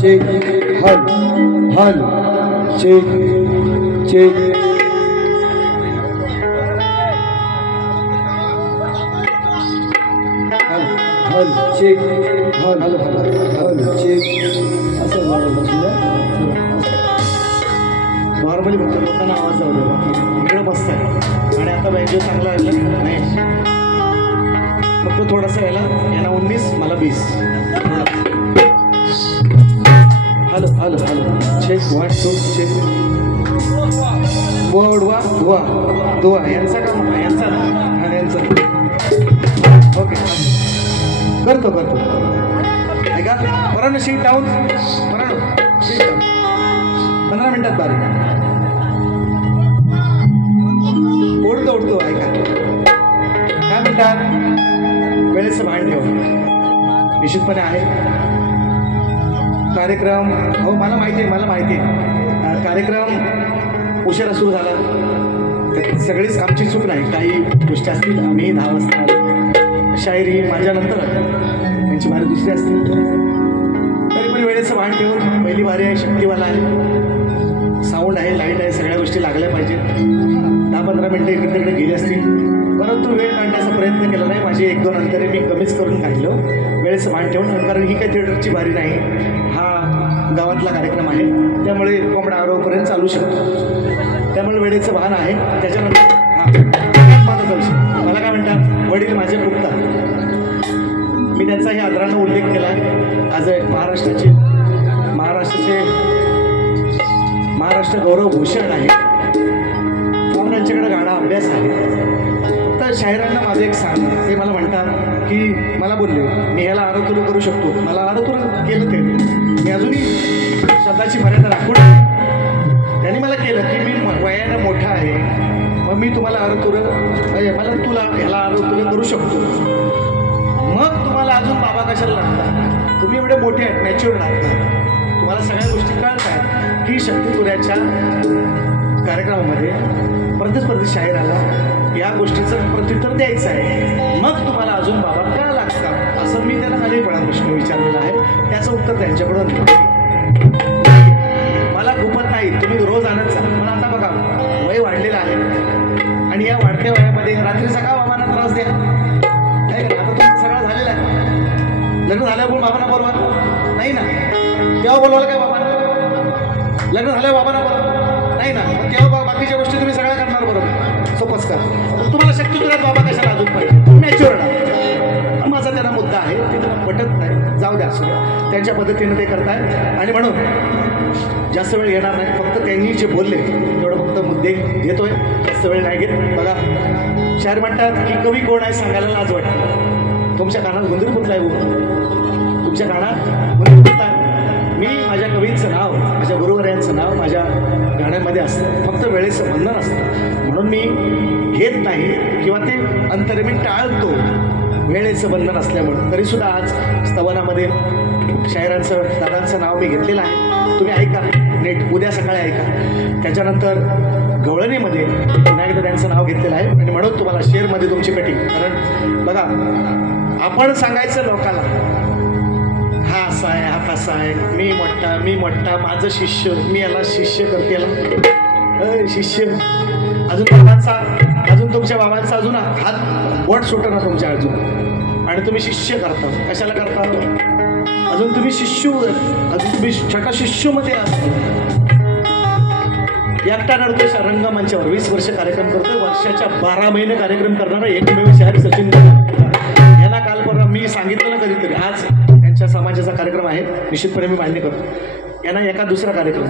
check, hal, check, check. हल check हल check असं नॉर्मली फक्त लोकांना आवाज जाऊ दे इकडं मस्त आहे आणि आता बँजो चांगला आला नाही फक्त थोडासा याला यांना 19 मला 20 hello hello hello check 1 2 check उडवा दुवा दुवा यांचा काम यांचा हा यांचा ओके करतो करतो ऐका बरं शीट डाऊन बरं शीट डाऊन 15 मिनिटात बारी उडतो उडतो ऐका काय म्हणतात वेळेचं भान ठेवा निश्चितपणे आहे कार्यक्रम हो मला माहिती आहे कार्यक्रम उशिरा सुरू झाला सगळीच आमची चूक नाही काही गोष्टी असतील आम्ही 10 वाजता शायरी माझ्यानंतर त्यांची बारी दुसरी असते तरी पण वेळेचं भान ठेवून पहिली बारी आहे शक्तिवाला आहे साऊंड आहे लाईट आहे सगळ्या गोष्टी लागल्या पाहिजेत 10-15 मिनटं इकडे तिकडे गेली असतील परंतु वेळ काढण्याचा प्रयत्न केला नाही माझे 1-2 अंतरे मी कमीच करून काढलं वेळेचं भान ठेवून कारण ही काही थिएटरची बारी नाही हा गावातला कार्यक्रम आहे त्यामुळे कोंबडा आरोपर्यंत चालू शकतो त्यामुळे वेळेचं भान आहे त्याच्यानंतर हां माझा जाऊ मला काय म्हणतात वडील माझे फुकतात मी त्यांचाही आदरानं उल्लेख केला. आज महाराष्ट्र गौरव भूषण आहे, म्हणून त्यांच्याकडे गाणा अभ्यास आहे. फक्त शाहिरांना माझं एक सांग, ते मला म्हणतात की मला बोलले मी ह्याला आरोतुर करू शकतो, मला आरोतुर केलं ते मी अजूनही शब्दाची मर्यादा राखून त्यांनी मला केलं की मी वयानं मोठा आहे, मग मी तुम्हाला मला तुला ह्याला आरोतुर करू शकतो. मग तुम्हाला अजून बाबा कशाला लागतात, तुम्ही एवढे मोठे आहेत, मॅच्युअर लागतात, तुम्हाला सगळ्या गोष्टी कळत आहेत की शक्तिपुऱ्याच्या कार्यक्रमामध्ये प्रतिस्पर्धी शाहिराला या गोष्टीचं प्रत्युत्तर द्यायचं आहे, मग तुम्हाला अजून बाबा का लागतात असं मी त्यांना अनेक प्रश्न विचारलेला आहे. त्याचं उत्तर त्यांच्याकडून मला गुपत नाही, तुम्ही रोज आणत जा. पण आता बघा वय वाढलेलं आहे आणि या वाढत्या वयामध्ये रात्रीचा का बाबांना त्रास द्या, नाही का? आता तुमचं सगळं झालेलं आहे, लग्न झाल्यावर पण बाबांना बोलवा नाही ना, तेव्हा बोलवाल काय बाबांना? लग्न झाल्यावर बाबांना बोलवा नाही ना, तेव्हा बाकीच्या गोष्टी तुम्ही सगळ्या करणार बरोबर, सोपंच का? तुम्हाला शक्ती तुला बाबा कशाला अजून पाहिजे, मॅच्युअर. माझा त्यांना मुद्दा आहे, ते त्यांना पटत नाही, जाऊ द्या असं त्यांच्या पद्धतीने ते करताय. आणि म्हणून जास्त वेळ घेणार नाही, फक्त त्यांनी जे बोलले तेवढं फक्त मुद्दे घेतोय, जास्त वेळ नाही घेत. बघा शायर म्हणतात की कवी कोण आहे सांगायला लाज वाटते. तुमच्या कानात गोंधळ कुठला आहे, तुमच्या कानात गोंधळ कुठला आहे? मी माझ्या कवींचं नाव, माझ्या गुरुवर्यांचं नाव माझ्या गाण्यामध्ये असतं, फक्त वेळेचं बंधन असतं म्हणून मी घेत नाही किंवा ते अंतर मी टाळतो वेळेचं बंधन असल्यामुळे. तरीसुद्धा आज स्तवनामध्ये शायरांचं दादांचं नाव मी घेतलेलं आहे, तुम्ही ऐका नीट, उद्या सकाळी ऐका. त्याच्यानंतर गवळणीमध्ये पुन्हा एकदा त्यांचं नाव घेतलेलं आहे आणि म्हणून तुम्हाला शेअरमध्ये तुमची कटिंग. कारण बघा आपण सांगायचं लोकांना हा असा आहे, हा कसा आहे, मी मोठा माझं शिष्य, मी याला शिष्य करते, याला शिष्य. अजून बाबांचा, अजून तुमच्या बाबांचा अजून हात बोट सुटं ना तुमच्या अजून, आणि तुम्ही शिष्य करता. कशाला करता? अजून तुम्ही शिष्य, अजून तुम्ही छोटा शिष्यमध्ये एकटा नडतोय रंगमंचावर 20 वर्ष कार्यक्रम करतोय, वर्षाच्या 12 महिने कार्यक्रम करणारा एकमेव शाहीर सचिन यांना काल परवा मी सांगितलं ना कधीतरी, आज त्यांच्या समाजाचा कार्यक्रम आहे, निश्चितपणे मी मान्य करतो. यांना एका दुसरा कार्यक्रम,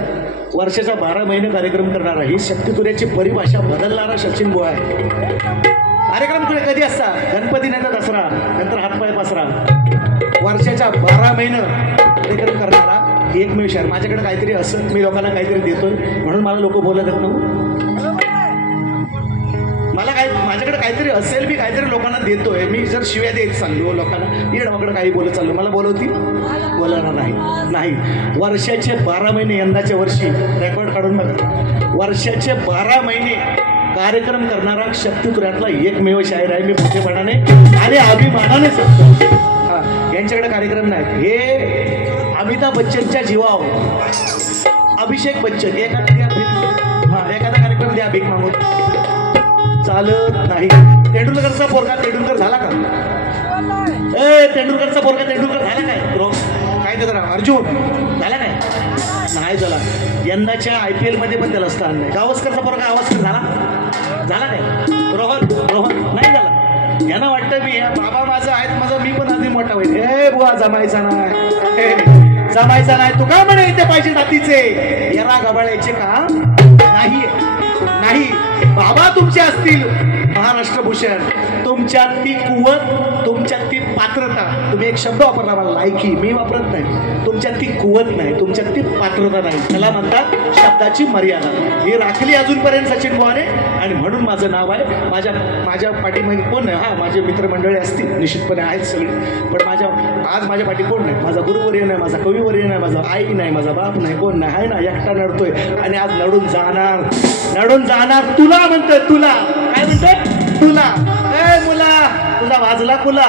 वर्षाचा 12 महिने कार्यक्रम करणारा, ही शक्तितुऱ्याची परिभाषा बदलणारा सचिन बुवा आहे. कार्यक्रम कधी असतात? गणपती नाही तर दसरा, नंतर हातपाय पसरा. वर्षाच्या 12 महिने कार्यक्रम करणारा एकमेव शहर. माझ्याकडे काहीतरी असं मी लोकांना काहीतरी देतोय म्हणून मला लोक बोलत आहेत ना, मला काय माझ्याकडे काहीतरी असेल, मी काहीतरी लोकांना देतोय. मी जर शिव्या देत चाललो लोकांना, येडवाकडे काही बोलत चाललो, मला बोलवतील? बोलणार नाही. वर्षाचे 12 महिने, यंदाच्या वर्षी रेकॉर्ड काढून बघा, वर्षाचे 12 महिने कार्यक्रम करणारा शक्तितुऱ्यातला एकमेव शाहीर आहे मी मोठेपणाने आणि अभिमानाने सांगतो. यांच्याकडे कार्यक्रम नाहीत. हे अमिताभ बच्चनच्या जीवावर अभिषेक बच्चन एखादा कार्यक्रम द्या भीक मागून, चालत नाही. तेंडुलकरचा पोरगा तेंडुलकर झाला का? तेंडुलकरचा पोरगा तेंडुलकर झाला काय? काय त्याचा अर्जुन झाला काय? नाही झाला. यंदाच्या IPL मध्ये पण त्याला स्थान नाही. गावस्करचा पोरगा गावस्कर झाला काय? रोहन नाही झाला. यांना वाटतं मी बाबा माझं आहेत, माझं मी पण आधी मोठा होईल. हे बुवा जमायचा नाही. तू का म्हणे इथे पाहिजे नातीचे येरा गबाळायचे का? नाही. बाबा तुमचे असतील महाराष्ट्र भूषण, तुमच्यात ती कुवत, तुमच्यात ती पात्रता. तुम्ही एक शब्द वापरला मला, लायकी, मी वापरत नाही. तुमच्यात ती कुवत नाही, तुमच्यात ती पात्रता नाही, त्याला म्हणतात शब्दाची मर्यादा. ही राखली अजूनपर्यंत सचिन बुवाने आणि म्हणून माझं नाव आहे. माझ्या पाठीमागे कोण नाही? हा माझे मित्रमंडळी असतील, निश्चितपणे आहेत सगळे, पण आज माझ्या पाठी कोण नाही. माझा गुरुवर्य नाही, माझा कविवर्य नाही, माझा आई नाही, माझा बाप नाही, कोण नाही. आहे ना, एकटा नडतोय आणि आज नडून जाणार. तुला म्हणतोय, तुला काय म्हणतोय? तुला मुला तुझा वाजला कुला,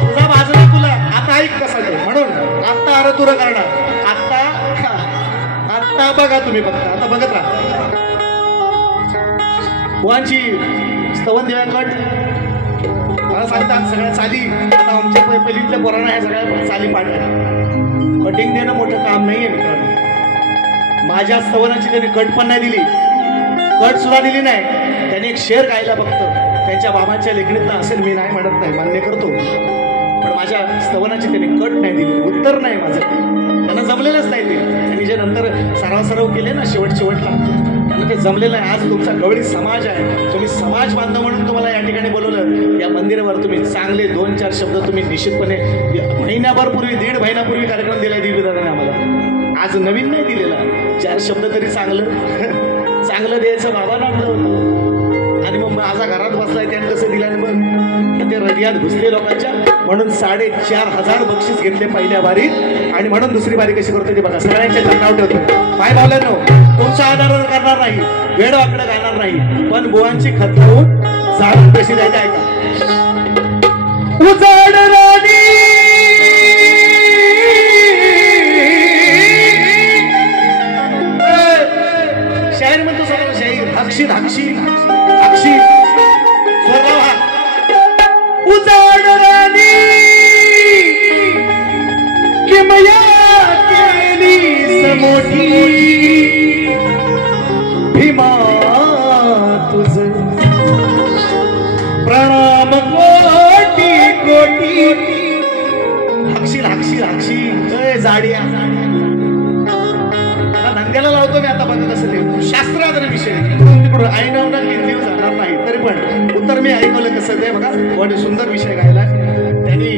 तुझा वाजला कुला. आता ऐक कसा ते, म्हणून आता आरतुर करणार. आता बघा तुम्ही, बघता आता बघत राहा. बुवांची स्तवन देवाकट मला सांगतात सगळ्या चाली. आता आमच्या पहिलीतल्या पोरांना ह्या सगळ्या चाली पाठ कटिंग देणं मोठं काम नाहीये मित्रांनो. माझ्या स्तवनाची त्यांनी कट पण नाही दिली, कट सुद्धा दिली नाही. त्याने एक शेर गायला फक्त, त्यांच्या बाबांच्या लेखणीतनं असेल, मी नाही म्हणत नाही, मान्य करतो, पण माझ्या स्तवनाची त्यांनी कट नाही दिली, उत्तर नाही माझं, त्यांना जमलेलंच नाही ते. त्यांनी जे नंतर सराव केले ना शेवटला, त्यांना ते जमलेलं आहे. आज तुमचा गवळी समाज आहे, तुम्ही समाज बांधव म्हणून तुम्हाला या ठिकाणी बोलवलं. या मंदिरावर तुम्ही चांगले 2-4 शब्द तुम्ही निश्चितपणे महिन्याभर पूर्वी, 1.5 महिन्यापूर्वी कार्यक्रम दिलाय दिव्यदादाने आम्हाला, आज नवीन नाही दिलेला. 4 शब्द तरी चांगलं द्यायचं बाबांना आपलं होतं. आणि मग माझा घरात बसलाय त्याने कसं दिलं मग ते हृदयात घुसले लोकांच्या, म्हणून 4,500 बक्षीस घेतले पहिल्या बारीत. आणि म्हणून दुसरी बारी कशी करतो ते बघा, सगळ्यांच्या नाव ठेवतो. काय भावल्यानो, तुमचा आदर करणार नाही, वेळ वाकडं घालणार नाही, पण बुवांची खत लावून जाणून कशी द्यायची ऐका. उजाड राणी शाहीर म्हणतो सगळं शाहीर, अक्षी उजाड राणी किमया केली समोठी भीमा तुझ प्रणाम कोटी हाक्षी जाडिया धंद्याला लावतो मी आता. बघा कसं ते शास्त्रात विषय तिकडून ऐनवणार किती जाणार नाही, तरी पण उत्तर मी ऐकवलं कसं ते बघा. पण सुंदर विषय गायला, त्यांनी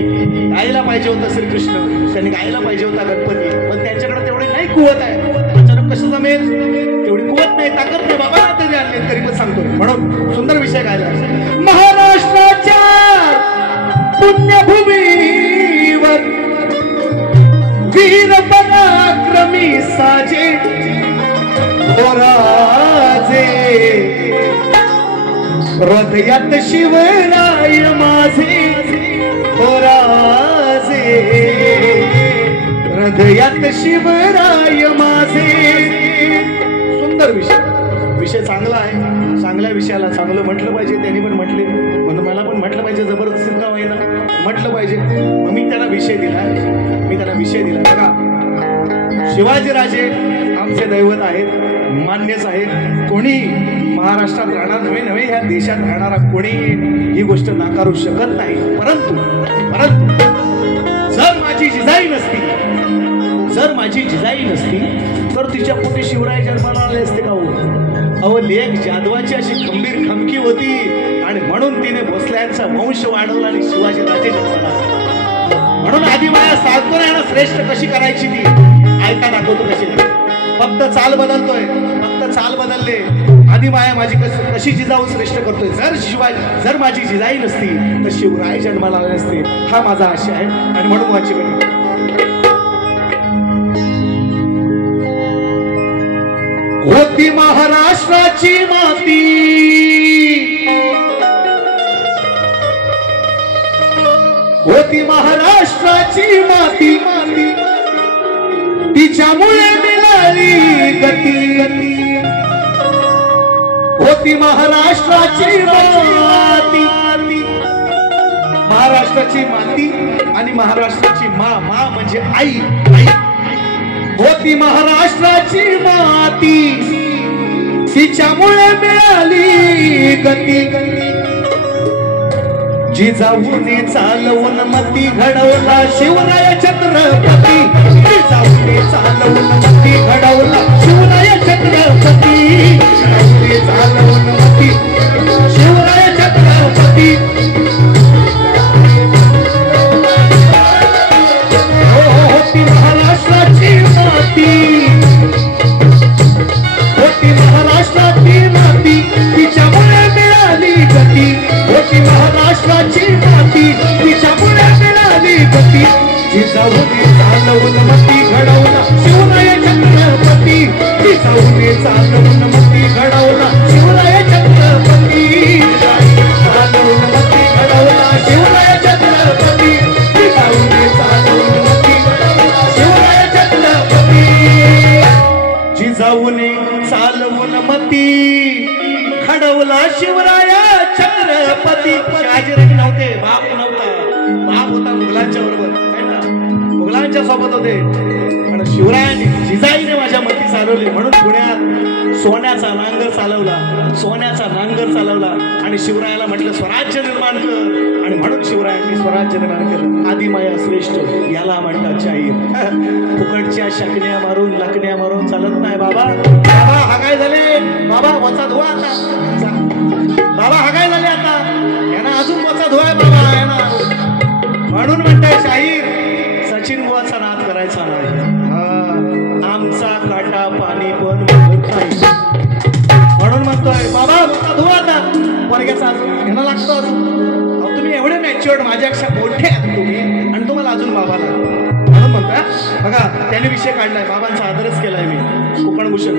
गायला पाहिजे होता श्रीकृष्ण, त्यांनी गायला पाहिजे होता गणपती, पण त्यांच्याकडे तेवढी नाही कुवत आहे. अचानक कसं जमेल, तेवढी कुवत नाही, ताकद नाही बाबा तरी आणले, तरी पण सांगतो म्हणून सुंदर विषय गायला. महाराष्ट्राच्या पुण्यभूमीवर वीर पराक्रमी साजे राजे, हृदयात शिवराय माझे राजे, हृदयात शिवराय माझे. सुंदर विषय चांगला आहे, चांगल्या विषयाला चांगलं म्हटलं पाहिजे. त्यांनी पण म्हटले, म्हणून मला पण म्हटलं पाहिजे, जबरदस्ती का होईना म्हटलं पाहिजे. मग मी त्यांना विषय दिला. बघा, शिवाजीराजे आमचे दैवत आहेत, मान्यच आहे. कोणी महाराष्ट्रात राहणार नव्हे ह्या देशात राहणारा कोणी ही गोष्ट नाकारू शकत नाही. परंतु जर माझी जिजाई नसती तर तिच्या पोटी शिवराय जन्माला आले असते का हो? अहो, लेख जाधवाची अशी खंबीर खमकी होती आणि म्हणून तिने भोसल्यांचा वंश वाढवला आणि शिवाजीराजे जन्माला. म्हणून आदिमाया साधतो ना श्रेष्ठ कशी करायची ती ऐका, दाखवतो कशी. फक्त चाल बदलले. आदिमाया माझी कशी जिजाऊ श्रेष्ठ करतोय. जर माझी जिजाई नसती तर शिवराय जन्माला आले असते, हा माझा आशय आहे. आणि म्हणून वाची बनी होती महाराष्ट्राची माती, होती महाराष्ट्राची माती, तिच्यामुळे मिळाली गती. होती महाराष्ट्राची माती, महाराष्ट्राची माती आणि महाराष्ट्राची मा म्हणजे आई. होती महाराष्ट्राची माती, तिच्यामुळे मिळाली गती. जिजाऊने चालवून मती घडवला शिवराय छत्रपती, जिजाऊने चालवून मती घडवला शिवराय छत्रपती, जिजाऊने चालवून मती शिवराय छत्रपती. होती महाराष्ट्राची माती, होती महाराष्ट्राची माती, तिच्यामुळे मिळाली गती. होती महाराष्ट्राची माती, तिच्यामुळे मिळाली गती. जिजाऊने चालवून मती घडवला शिवराय छत्रपती, जिजाऊने चालवून मती घडवला शिवराय छत्रपती, चालवून मती घडवला शिवराय छत्रपती, जिजाऊने चालवून मती घडवला शिवराय छत्रपती. जिजाऊने चालवून मती घडवला शिवराय छत्रपती. शहाजीराजे नव्हते, बाप होता मुघलांच्या बरोबर, मुघलांच्या सोबत होते. पण शिवरायांनी जिजाईने माझ्या मती चालवली म्हणून पुण्यात सोन्याचा नांगर चालवला आणि शिवरायाला म्हटलं स्वराज्य निर्माण कर आणि म्हणून शिवरायांनी स्वराज्य निर्माण केलं. आदिमाया श्रेष्ठ याला म्हणतात शाहीर. फुकटच्या शकण्या मारून लकण्या मारून चालत नाही बाबा. बाबा हा काय झाले बाबा वचा धुवा आता. बाबा हा काय झाले आता यांना अजून वचा धुवाय बाबा यांना. म्हणून म्हणताय शाहीर सचिन बुवाचा नाद करायचा नाही. आमचा काटा पाणी पण बघत नाही. म्हणून म्हणतोय बाबा धुवा आता वर्गाचा अजून यांना लागतो अजून. तुम्ही एवढे मॅच्युअर्ड माझ्यापेक्षा मोठे आहात तुम्ही आणि तुम्हाला अजून बाबाला. म्हणून म्हणता बघा त्याने विषय काढलाय. बाबांचा आदरच केलाय मी. कोकणभूषण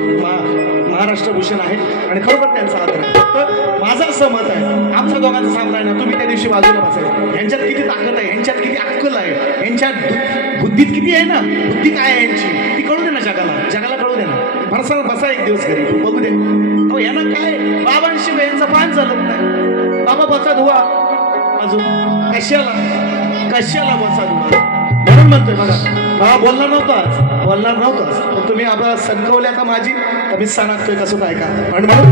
महाराष्ट्रभूषण आहे आणि खरोखर त्यांचा आदर आहे. फक्त माझं असं मत आहे आमच्या दोघांचं सामना आहे ना तुम्ही त्या दिवशी बाजूला बसायचं. यांच्यात किती ताकद आहे यांच्यात किती अक्कल आहे यांच्यात बुद्धीत किती आहे ना. बुद्धी काय आहे यांची ती कळू दे ना जगाला कळू दे ना. बसा एक दिवस घरी बघू दे. अहो यांना काय बाबांशिवाय यांचं पान चालत नाही. बाबा बसा धुवा अजून कशाला बसा धुवा. म्हणून म्हणतोय बघा बाबा बोलणार नव्हताच पण तुम्ही आपला सणकवल्या का माझी कमीच सांगतोय कसं काय का. आणि म्हणून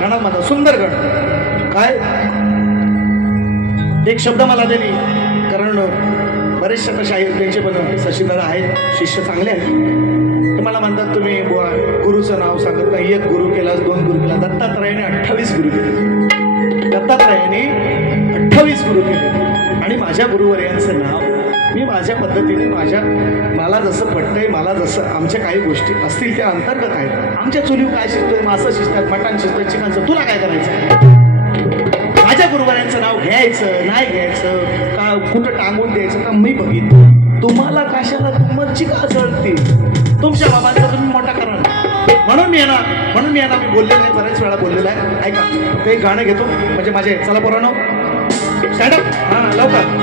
गणात म्हणतात सुंदर गण काय एक शब्द मला देणे. कारण बरेचशे शाहीर त्यांचे पण शशीदादा आहेत शिष्य चांगले आहेत. मला म्हणतात तुम्ही गुरुचं नाव सांगत नाही. एक गुरु केला 2 गुरु केला. दत्तात्रयाने 28 गुरु केले. आणि माझ्या गुरुवर्यांचं नाव मी माझ्या पद्धतीने मला जसं पटतंय मला जसं आमच्या काही गोष्टी असतील त्या अंतर्गत आहेत. आमच्या चुलीव काय शिजतोय मासं शिजतात मटण शिजतोय चिकनचं तुला काय करायचं आहे. माझ्या गुरुवर्यांचं नाव घ्यायचं नाही घ्यायचं का कुठं टांगून द्यायचं का मी बघितलं. तुम्हाला कशाला तुमची का जळते. तुमच्या बाबांचा तुम्ही मोठा करा. म्हणून मी यांना मी बोललेलं आहे बऱ्याच वेळा बोललेलं आहे. ऐका ते गाणं घेतो म्हणजे माझे चला पोरांनो स्टँडअप हां लवकर.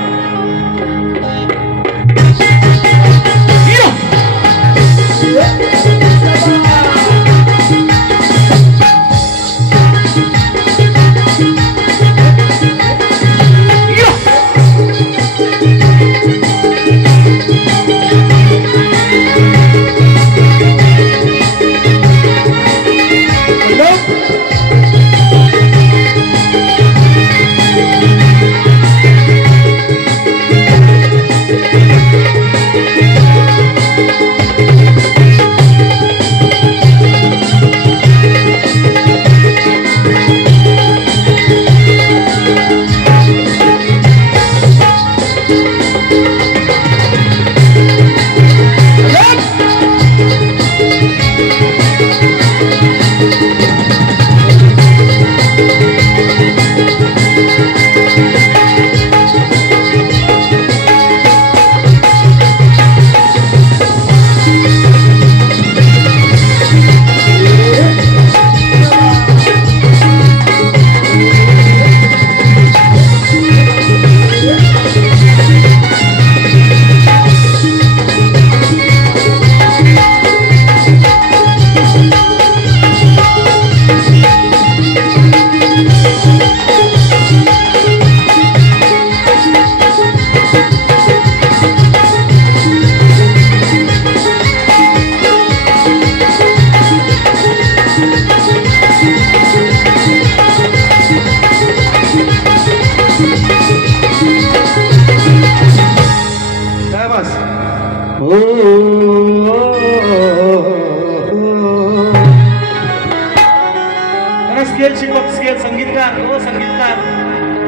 स्केल शिकवा. स्केल संगीतकार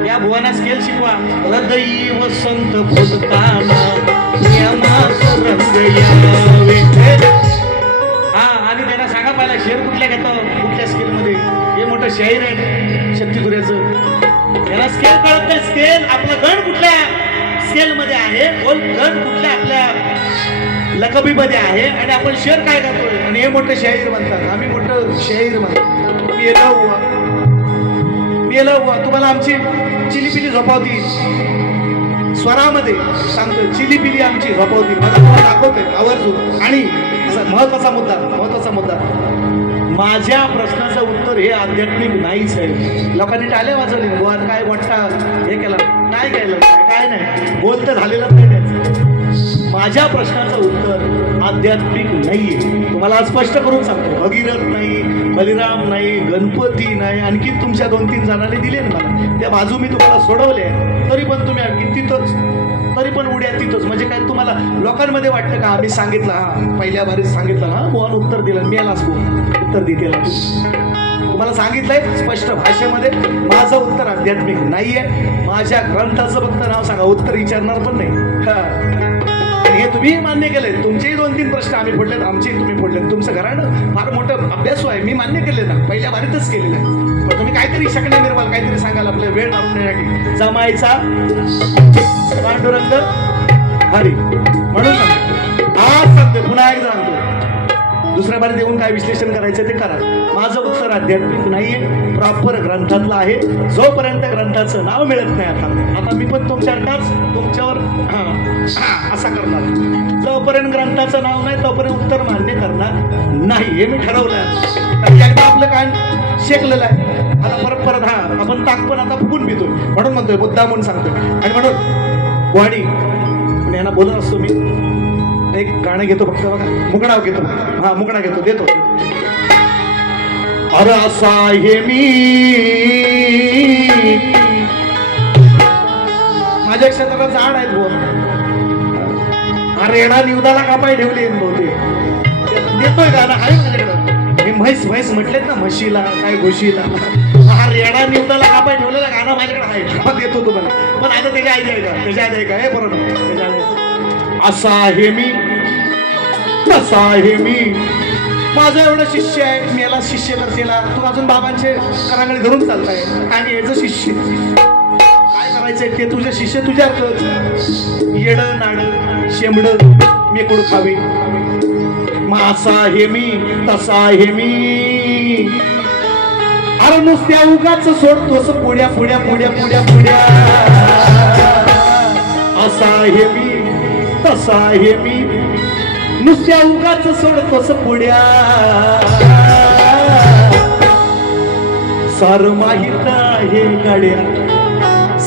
या भुवाना स्केल शिकवा. हृदयी वसंत बोलताना हा आणि त्यांना सांगा पहिला शेर कुठल्या घेतो कुठल्या स्केल मध्ये. हे मोठं शाहीर आहे शक्तिगुऱ्याचं. याला स्केल कळत नाही. स्केल आपला गण कुठल्या स्केल मध्ये आहे गण कुठल्या आपल्या लकबीमध्ये आहे आणि आपण शेर काय करतोय आणि हे मोठं शाहीर म्हणतात. आम्ही मोठं शाहीर म्हणतो. मेला हुआ तुम्हाला आमची चिलीपिली झोपावती स्वरामध्ये सांगतोय. चिलीपिली आमची झोपावती मला तुम्हाला दाखवतोय आवर्जून. आणि महत्वाचा मुद्दा माझ्या प्रश्नाचं उत्तर हे आध्यात्मिक नाहीच आहे. लोकांनी टाळे वाजवले गोवा काय मोठा हे केला नाही केलं काय नाही बोलतं झालेलं नाही. माझ्या प्रश्नाचं उत्तर आध्यात्मिक नाहीये. तुम्हाला स्पष्ट करून सांगतो, भगीरथ नाही, बलिराम नाही, गणपती नाही, आणखी तुमच्या 2-3 जणांनी दिले ना मला, त्या बाजू मी तुम्हाला सोडवले, तरी पण तुम्ही आणखी तिथंच, तरी पण उड्या तिथंच. म्हणजे काय तुम्हाला लोकांमध्ये वाटतं का आम्ही सांगितलं, हा पहिल्या बारीच सांगितलं ना, मोहन उत्तर दिलं, मेलाच उत्तर देते. तुम्हाला सांगितलंय स्पष्ट भाषेमध्ये, माझं उत्तर आध्यात्मिक नाहीये. माझ्या ग्रंथाचं फक्त नाव सांगा, उत्तर विचारणार पण नाही. आणि हे तुम्ही मान्य केलंय. तुमचेही 2-3 प्रश्न आम्ही फोडलेत, आमचेही तुम्ही फोडलेत. तुमचं घराणं फार मोठं अभ्यासू आहे, मी मान्य केले ना, पहिल्या बारीतच केलेलं आहे. पण तुम्ही काहीतरी शकण्या निर्माल, काहीतरी सांगाल, आपल्या वेळ मारून देण्यासाठी. जमायचा पांडुरंग हरी म्हणून सांगतो, आज सांगतो, पुन्हा एकदा सांगतो, दुसऱ्या बारीत येऊन काय विश्लेषण करायचं ते करा. माझं उत्तर आध्यात्मिक नाहीये, प्रॉपर ग्रंथातलं आहे. जोपर्यंत ग्रंथाचं नाव मिळत नाही, आता मी पण तुमच्यावर असा करणार, जोपर्यंत ग्रंथाचं नाव नाही तोपर्यंत उत्तर मान्य करणार नाही, हे मी ठरवलं. कारण एकदा आपलं कान शेकलेलं आहे, आता परत आपण ताक पण आता फुकून पितोय, म्हणून म्हणतोय, मुद्दा म्हणून सांगतोय. आणि म्हणून वाणी म्हणजे यांना बोलत असतो मी, एक गाणं घेतो फक्त बघा, मुकडाव घेतो, हा मुकडा घेतो, देतो. अरे असा हे मी, माझ्या क्षेत्राला झाड आहेत बोल, रेडा निवदाला कापाय ठेवले देतोय गाणं आहे माझ्याकडं. मी म्हैस म्हटलेत ना, म्हशीला काय घोशीला, हा रेडा निवदाला कापाय ठेवलेला गाणं माझ्याकडे आहे, देतो तुम्हाला. पण आता त्याच्या आई आहे का, त्याच्या आई आहे का, हे बरोबर त्याच्या आई. असा आहे मी, तसा आहे मी, माझं एवढं शिष्य आहे, मी याला शिष्य करतेला, तू अजून बाबांचे करांगळे धरून चालताय, आणि याचं शिष्य काय करायचंय ते तुझे शिष्य तुझ्या येड नाड शेंबड मेकुड खावे. मग असा आहे मी, तसा आहे मी, अरे नुसत्या उगाच सोडतोस पुढ्या पुढ्या पुढ्या पुढ्या पुढ्या. असा आहे मी, तसा आहे मी, नुसत्या उगाच सोडतोस पुढ्या. सार माहित आहे गाड्या,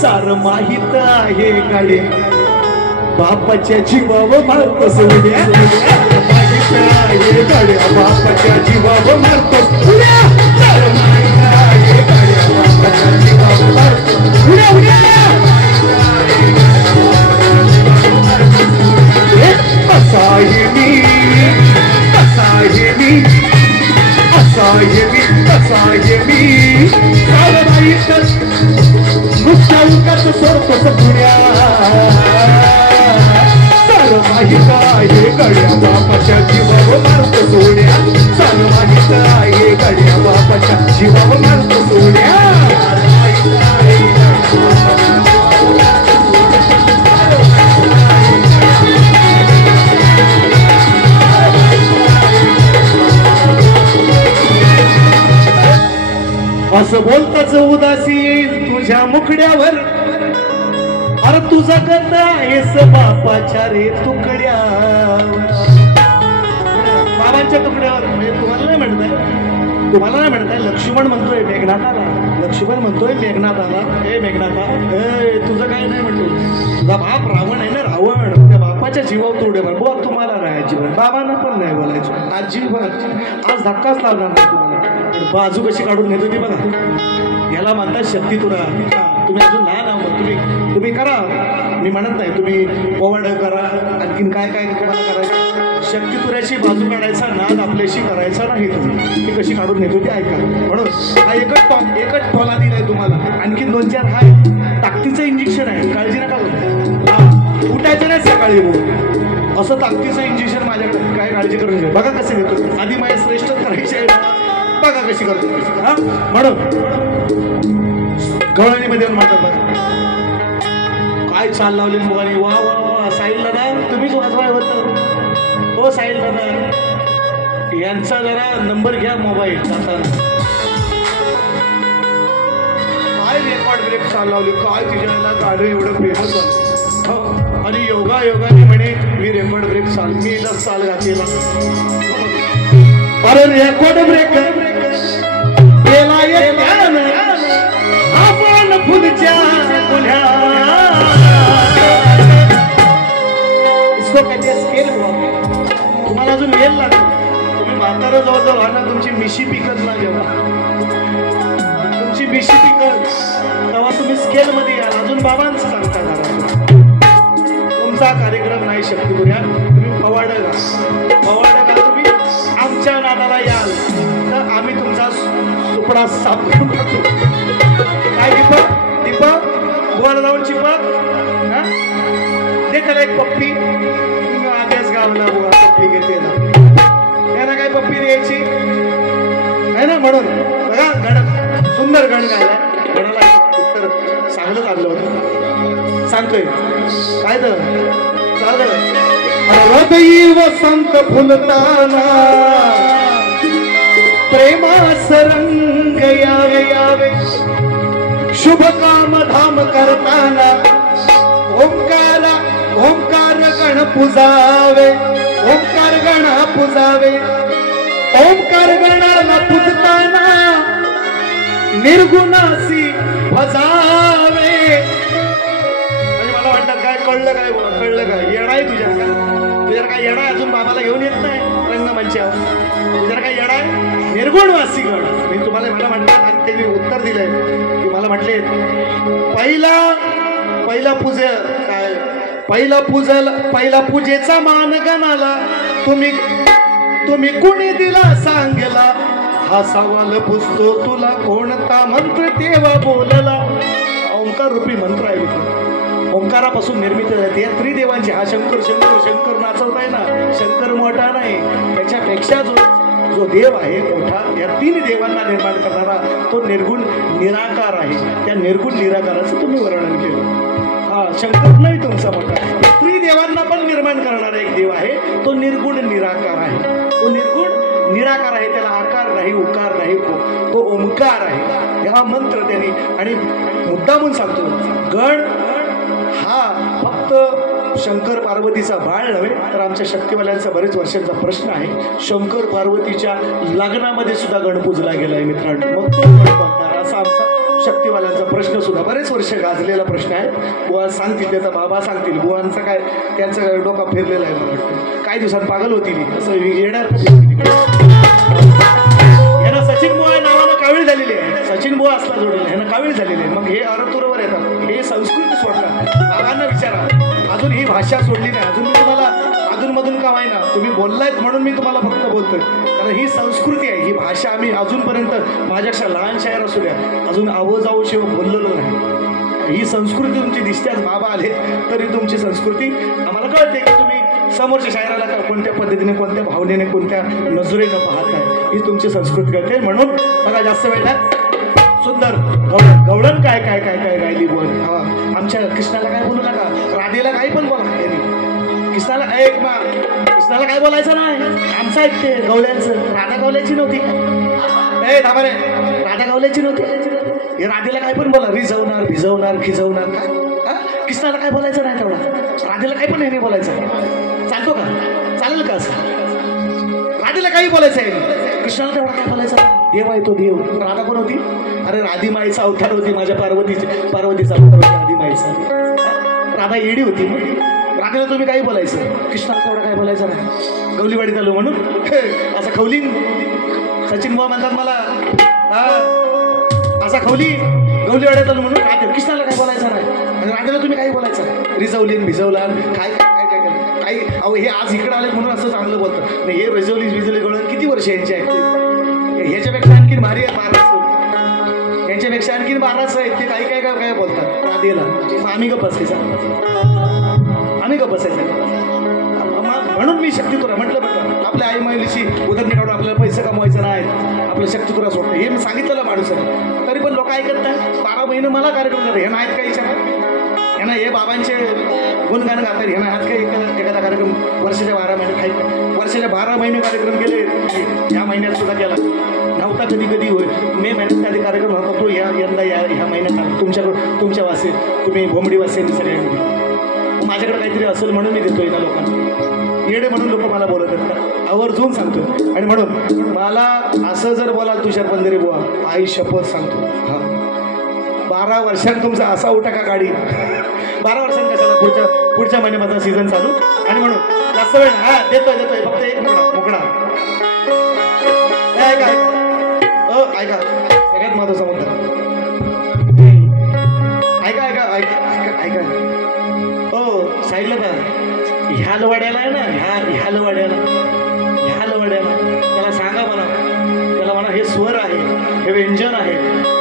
सार माहित आहे गाड्या, बापाच्या जीवावर मारतोस उड्या. माहित आहे गाड्या, बापाच्या जीवावर मारतोस उड्या. सार माहित आहे गाड्या, बापाच्या जीवावर मारतोस उड्या उड्या. असा आहे मी, तसा आहे मी, असा आहे मी, तसा आहे मी, सारं माहीत नुसत्या उगाच सोडतोस पुढ्या. सारं माहीत आहे गड्या, बापाच्या जीवावर मारतोस उड्या. सारं माहीत आहे गड्या, बापाच्या जीवावर मारतोस उड्या. असं बोलताच उदासी येईल तुझ्या मुखड्यावर, अरे तुझा गंधा आहेस बापाच्या रे तुकड्यावर. बाबांच्या तुकड्यावर म्हणजे तुम्हाला नाही म्हणताय, तुम्हाला नाही म्हणताय. लक्ष्मण म्हणतोय मेघनाथाला, लक्ष्मण म्हणतोय मेघनाथाला, हे मेघनाथा तुझं काय नाही म्हणतो, तुझा बाप रावण आहे ना, रावण त्या बापाच्या जीवावर तोडे मार. बुवा तुम्हाला नाही जीवन, बाबांना पण नाही बोलायचं अजिबात. आज धक्काच लावणार नाही तुम्हाला. बाजू कशी काढून घेतो ती बघा, याला म्हणतात शक्ती तुरा. तुम्ही अजून लहान आहोत, तुम्ही करा, मी म्हणत नाही, तुम्ही पोवाड करा, आणखीन काय काय तुम्हाला करायचं. शक्ती तुऱ्याची बाजू काढायचा नाद आपल्याशी करायचा नाही. तुम्ही ती कशी काढून घेतो ती ऐका. म्हणून हा एकच टॉला दिलाय तुम्हाला, आणखीन 2-4 हाय. ताकदीचं इंजेक्शन आहे, काळजी नका करू. उठायचं नाही सकाळी भाऊ, असं ताकदीचं इंजेक्शन माझ्याकडे, काय काळजी करून घ्या. बघा कसं घेतो, आधी माझ्या श्रेष्ठ करायचे आहे, बघा कशी करतो. हा म्हणून गवळणीमध्ये म्हणतात बघा, काय चाल लावली मुलांनी, वा वा वा. साहिल दादा तुम्हीच वाजवाय होतं हो. साहिल दादा यांचा जरा नंबर घ्या मोबाईल जाताना. काय रेकॉर्ड ब्रेक चाल लावली, काय तिच्याला गाणं एवढं फेमस झालं. आणि योगाने म्हणे मी रेकॉर्ड ब्रेक चाल, मी इथं चाल घातलेला. अरे रेकॉर्ड ब्रेक केला आपण पुढच्या पुण्या. इसको कहते हैं स्केल. तुम्हाला अजून वेळ लागतो. तुम्ही म्हातारा जवळजवळ हा ना, तुमची मिशी पिकत ना, जेव्हा तुमची मिशी पिकत तेव्हा तुम्ही स्केल मध्ये याल. अजून बाबांचं सांगता घरात तुमचा कार्यक्रम नाही शक्तीपुऱ्या. तुम्ही फवाड का तुम्ही आमच्या नादाला याल तर आम्ही तुमचा सुपडा साफ करून टाकतो. काय दीपक बोल जाऊन चिपक हा दे त्याला एक पप्पी. आदेश गावला बुवा पप्पी घेते ना, त्याला काय पप्पी द्यायची आहे ना. म्हणून बघा गण सुंदर गण गायलाय. गणाला उत्तर चांगलं लागलं होतं. सांगतोय काय तर चाललं. हृदयी वसंत फुलताना प्रेमास रंग यावे शुभ काम धाम करताना ओंकार गण पुजावे. ओंकार गण पुजावे. ओंकार गणाला पुजताना निर्गुणासी भजावे. आणि मला वाटतं काय कळलं काय येणा आहे तुझ्या काय येणा आहे. अजून बाबाला घेऊन येत नाही रंगमंचावर. तुझ्या काय येणा आहे. निर्गुणवासी गण. मी तुम्हाला मला म्हटलं आणि ते मी उत्तर दिलंय की मला म्हटले पहिला पूजेचा मान गणाला तुम्ही कुणी दिला सांगला. हा सवाल पुसतो तुला कोणता मंत्र तेव्हा बोलला. ओंकार रूपी मंत्र आहे मित्र. ओंकारापासून निर्मिती झाली या त्रिदेवांची. हा शंकर नाचवताय ना. शंकर मोठा नाही, त्याच्यापेक्षा जो देव आहे मोठा, या तीन देवांना निर्माण करणारा तो निर्गुण निराकार आहे. त्या निर्गुण निराकाराचं तुम्ही वर्णन केलं. हा शंकर नाही तुमचा मोठा. त्रिदेवांना पण निर्माण करणारा एक देव आहे, तो निर्गुण निराकार आहे. तो निर्गुण निराकार आहे. त्याला आकार नाही, उकार नाही, तो ओंकार आहे. हा मंत्र त्यांनी. आणि मुद्दामून सांगतो गण हा फक्त शंकर पार्वतीचा बाळ नव्हे तर आमच्या शक्तिवाल्यांचा बरेच वर्षांचा प्रश्न आहे. शंकर पार्वतीच्या लग्नामध्ये सुद्धा गण पूजला गेलाय मित्रांनो. मग तो गण बनणार असा आमचा शक्तिवाल्यांचा प्रश्न सुद्धा बरेच वर्ष गाजलेला प्रश्न आहे. बुवा सांगतील, त्याचा बाबा सांगतील. बुवांचा काय त्यांचं डोका फिरलेला आहे. मला वाटतं काही दिवसात पागल होती असं येणार. यांना सचिन बुवा नावानं कावीळ झालेली आहे. सचिन बुवा असला जोडलेला ह्यांना कावीळ झालेली आहे. मग हे अरतुरवर येतात, हे संस्कृती सोडतात. बाबांना विचारा अजून ही भाषा सोडली नाही. अजून मी तुम्हाला अधूनमधून का ना तुम्ही बोललायत म्हणून मी तुम्हाला फक्त बोलतोय. कारण ही संस्कृती आहे, ही भाषा आम्ही अजूनपर्यंत माझ्यापेक्षा लहान शायर असू द्या अजून आवाजावं शिवाय बोललेलो नाही. ही संस्कृती तुमची दिसते. आज बाबा आले तरी तुमची संस्कृती आम्हाला कळते की तुम्ही समोरच्या शायराला कोणत्या पद्धतीने, कोणत्या भावनेने, कोणत्या नजरेनं पाहताय. ही तुमची संस्कृती कळते. म्हणून बघा जास्त वेळ सुंदर गवळण काय काय काय काय गायली बोल. आमच्या कृष्णाला काय बोलू नका, राधेला काही पण बोला. कृष्णाला कृष्णाला काय बोलायचं नाही. आमचं ऐकते गवळ्यांचं. राधा गवल्याची नव्हती धाबारे, राधा गवल्याची नव्हती. हे राधेला काय पण बोला, रिझवणार भिजवणार खिजवणार काय. कृष्णाला काय बोलायचं नाही तेवढा. राधेला काही पण नाही बोलायचं. चालतो का? चालेल का असं? राधेला काही बोलायचं आहे, कृष्णाला तेवढा काय बोलायचं. देव आहे तो देव. राधा कोण होती? अरे राधीमाईचा अवतार होती. माझ्या पार्वतीचा अवतार होती राधीमाईचा. राधा येडी होती. मग राधेला तुम्ही काही बोलायचं, कृष्णाला तेवढा काय बोलायचं नाही. गवलीवाडीत आलो म्हणून असा खवली. सचिन बुवा म्हणतात मला असा खवली गवलीवाड्यात आलो म्हणून. राधे कृष्णाला काय बोलायचं नाही आणि राधेला तुम्ही काही बोलायचं नाही. रिझवलीन भिजवला काय काय काय काय काही. अहो हे आज इकडे आले म्हणून असं चांगलं बोलतं नाही. हे रिझवली भिजवली गवळण किती वर्ष यांची ऐकते. ह्याच्यापेक्षा आणखीन भारी आहे. 12 यांच्यापेक्षा आणखीन 12 आहेत. ते काही काय काय काय बोलतात राधेला. आम्ही गप्प बसायचं. म्हणून मी शक्तितुरा म्हटलं बघा. आपल्या आई महिलेची उदरनिर्वाह आपल्याला पैसे कमवायचं नाही, आपलं शक्तितुरा सोडतं. हे मी सांगितलेलं माणूस आहे. तरी पण लोक ऐकत नाही. 12 महिने मला कार्यक्रम करतात. ह्यांना आहेत काही ह्यांना हे बाबांचे गुणगान गातात. ह्यांना हात काही एखादा कार्यक्रम वर्षाच्या 12 महिन्यात आहेत. वर्षाच्या 12 महिने कार्यक्रम केले. ह्या महिन्यात सुद्धा केला नव्हता. कधी कधी होय मे महिन्यात कधी कार्यक्रम होता तो यंदा ह्या महिन्यात तुमच्याकडं तुमच्या वासे तुम्ही भोमडी वासे सगळ्यांनी. माझ्याकडे काहीतरी असेल म्हणून मी देतोय ना लोकांना. येडे म्हणून लोक मला बोलत आहेत का आवर्जून सांगतो. आणि म्हणून मला असं जर बोलाल तुषार पंधरे बुवा आई शपथ सांगतो. 12 वर्षांत तुमचा असा उठा का गाडी. 12 वर्षांत कशाला पुढच्या महिन्यात सीझन चालू. आणि म्हणून जास्त वेळ हा देतोय फक्त एक मोकळा ऐका ऐका सगळ्यात महत्वाचा मुद्दा ऐका हो साईडला का ह्या लवाड्याला आहे ना ह्या लवाड्याला त्याला सांगा म्हणा हे स्वर आहे, हे व्यंजन आहे,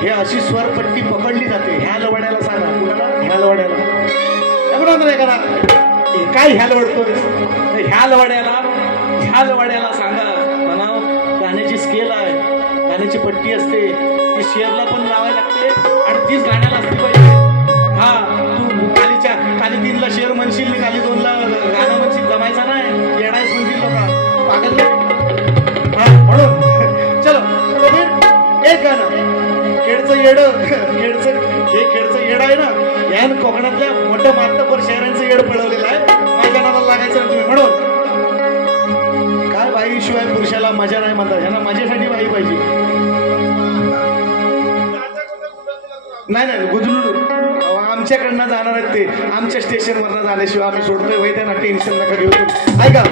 हे अशी स्वरपट्टी पकडली जाते. ह्या लवाड्याला सांगा कुणाला ह्या लवाड्याला नाही करा काय ह्या लवडतोय ह्या लवाड्याला सांगा म्हणा गाण्याची स्केल आहे, गाण्याची पट्टी असते, ती शेअरला पण लावायला लागते आणि तीच गाण्याला असते पाहिजे. हा तू खाली 3ला शेअर म्हणशील आणि खाली 2ला गाणं म्हणशील जमायचा नाही येणारच म्हणतील लोक पागल. हा म्हणून चलो एक गाणं खेडचं येड आहे ना यान कोकणातल्या मोठ्या मातबर शहरांचं येड पळवलेलं आहे. माझ्या नावाला लागायचं ना तुम्ही. म्हणून काय बाई शिवाय पुरुषाला मजा नाही म्हणतात, ह्यांना माझ्यासाठी बाई पाहिजे. नाही गुजरू आमच्याकडनं जाणार आहेत ते आमच्या स्टेशनवरनं झाल्याशिवाय आम्ही सोडतोय वय त्यांना टेन्शन नका घेऊ. ऐका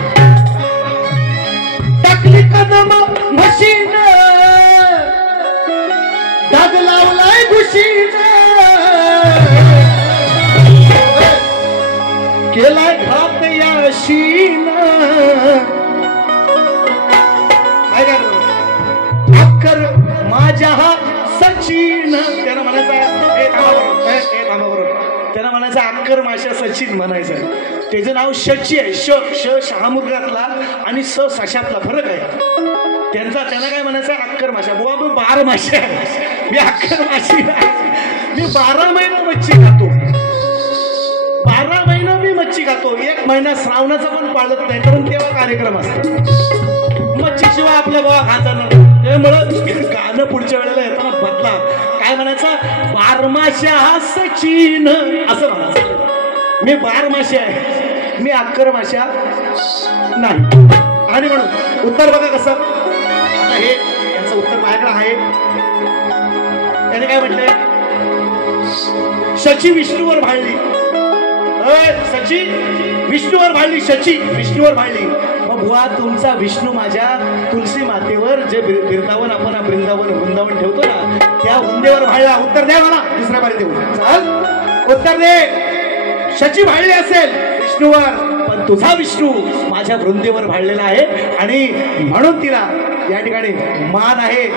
टाकली कदम मशीन डाग लावलाय घुशीन केलाय घात याशीन. ऐका अक्कर माझ्या हा सचिन त्यानं म्हणायचं त्यानं म्हणायचं अक्कर माशा सचिन म्हणायचं. त्याचं नाव शची आहे. श शहामुर्गातला आणि स सशातला फरक आहे त्यांचा. त्यांना काय म्हणायचं अक्कर माशा. बुवा मी 12 माशा मी अक्कर माशी मी 12 महिना मच्छी खातो. 12 महिना मी मच्छी खातो. 1 महिना श्रावणाचा पण पाळत नाही कारण तेव्हा कार्यक्रम असतो मच्छी शिवाय आपल्या बुवा खायचा नाही. त्यामुळं गाणं पुढच्या वेळेला येताना बदला काय म्हणायचं 12 माशा हा सचिन असं म्हणायचं. मी 12 माशा आहे मी अक्कर माशा नाही. आणि म्हणून उत्तर बघा कसं आता हे याचं उत्तर माझ्याकडे आहे. त्याने काय म्हटलंय शची विष्णूवर भाळली. सची विष्णूवर भाळली शची विष्णूवर भाळली. मग बुवा तुमचा विष्णू माझ्या तुलसी मातेवर जे आपण वृंदावन ठेवतो ना त्या वृंदेवर भाळला. उत्तर द्या मला दुसऱ्या बारी देऊ चाल उत्तर दे. शची भाळली असेल विष्णूवर पण तुझा विष्णू माझ्या वृंदेवर भाळलेला आहे आणि म्हणून तिला या ठिकाणी मान आहे.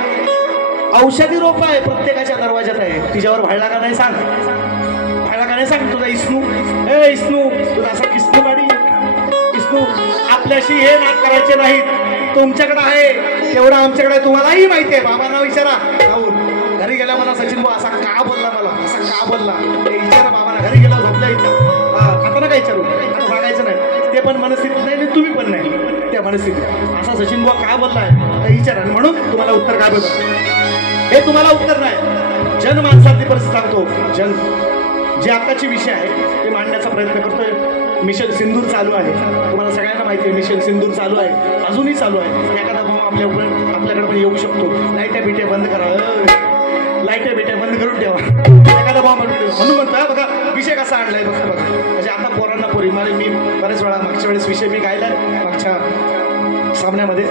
औषधी रोप आहे प्रत्येकाच्या दरवाजात आहे. तिच्यावर भाळला का नाही सांग सांग तुझा इस्नू इस्नू तुझा असा किस्नू गाडी इस्नू आपल्याशी हे नाक करायचे नाहीत. तुमच्याकडे आहे तेवढं आमच्याकडे तुम्हालाही माहिती आहे. बाबांना विचारा जाऊन घरी गेला मला सचिन भाऊ असा का बोलला मला असा का बोलला विचारा बाबांना. घरी गेला झोपल्या विचार आता ना काय विचारू आता सांगायचं नाही. ते पण मनस्थितीत नाही तुम्ही पण नाही त्या मनस्थितीत. असा सचिन भाऊ का बोललाय विचारा. म्हणून तुम्हाला उत्तर काय बोलत हे तुम्हाला उत्तर नाही. जनमानसातली परिस्थिती सांगतो. जे आताचे विषय आहे ते मांडण्याचा प्रयत्न करतोय. मिशन सिंदूर चालू आहे. तुम्हाला सगळ्यांना माहिती आहे मिशन सिंदूर चालू आहे अजूनही चालू आहे. एखादा भाऊ आपल्याकडे पण येऊ शकतो. लाईट्या बिट्या बंद करा लाईट्या बिट्या बंद करून ठेवा. एखादा भाऊ म्हणून म्हणतोय बघा विषय कसा आणलाय बघा म्हणजे आता पोरांना पोरी मी बऱ्याच वेळा मागच्या वेळेस विषय मी गायलाय मागच्या सामन्यामध्ये.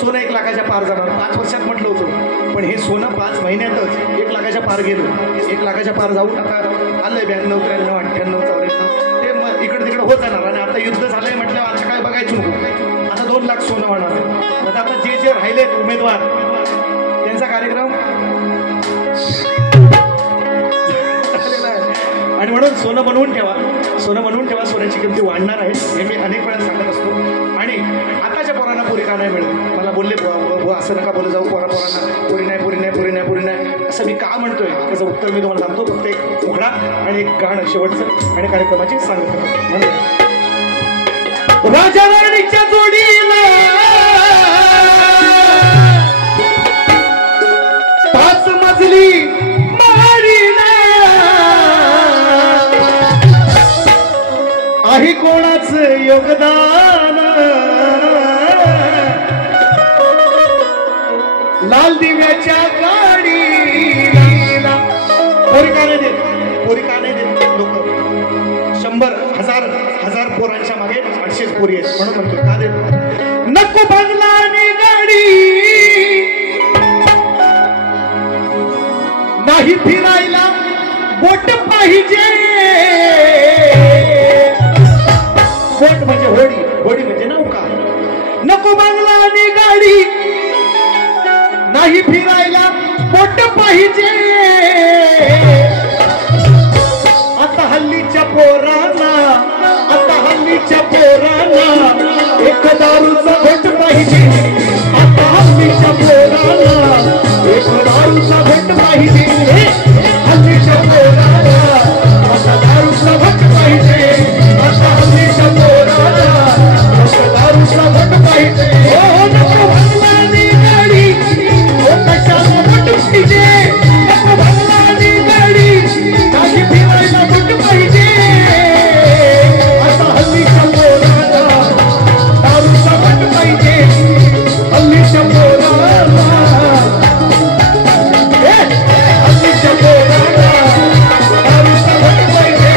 सोनं 1 लाखाच्या पार जाणार 5 वर्षात म्हटलं होतं पण हे सोनं 5 महिन्यातच 1 लाखाच्या पार गेलो. 1 लाखाच्या पार जाऊन आता आलंय 92, 93, 98, 94 ते मग इकडे तिकडे होत जाणार. आणि आता युद्ध झालंय म्हटल्यावर आता काय बघायचं नको. आता 2 लाख सोनं होणार. आता जे राहिलेत उमेदवार त्यांचा कार्यक्रम आणि म्हणून सोनं बनवून ठेवा. सोन्याची किंमती वाढणार आहे हे मी अनेक वेळा सांगत असतो. आणि आताच्या पोरांना पोरी का नाही मिळत मला बोलले असं नका बोलत जाऊ पोरांना पोरी नाही असं मी का म्हणतोय त्याचं उत्तर मी तुम्हाला सांगतो. फक्त एक मुखडा आणि एक गाणं शेवटचं आणि कार्यक्रमाची सांगतो. म्हणजे राजा राणीच्या जोडीला 5 मजली आहे कोणाचं योगदान. लाल दिव्याच्या गाडीला पोरी का नाही देत लोक. शंभर हजार पोरांच्या मागे 800 पोरी आहेत म्हणून म्हणतो का दे नको बंगला आणि गाडी नाही फिरायला बोट पाहिजे बोट म्हणजे होडी म्हणजे नौका नको बंगला आणि गाडी नाही फिरायला बोट पाहिजे आता हल्लीच्या पोरांना एक दारूचा घोट पाहिजे आता हल्लीच्या पोरांना एक दारूचा घोट पाहिजे हल्लीच्या पोरांना आता दारूचा घोट पाहिजे आता हल्लीच्या पोरांना आता दारूचा घोट पाहिजे हो नको भगवानी गाडी हो कशाला घोट पाहिजे नको भगवानी गाडी काही फिरायला घोट पाहिजे आता हल्लीच्या पोरांना दारूचा घोट पाहिजे हल्लीच्या पोरांना हल्लीच्या पोरांना दारूचा घोट पाहिजे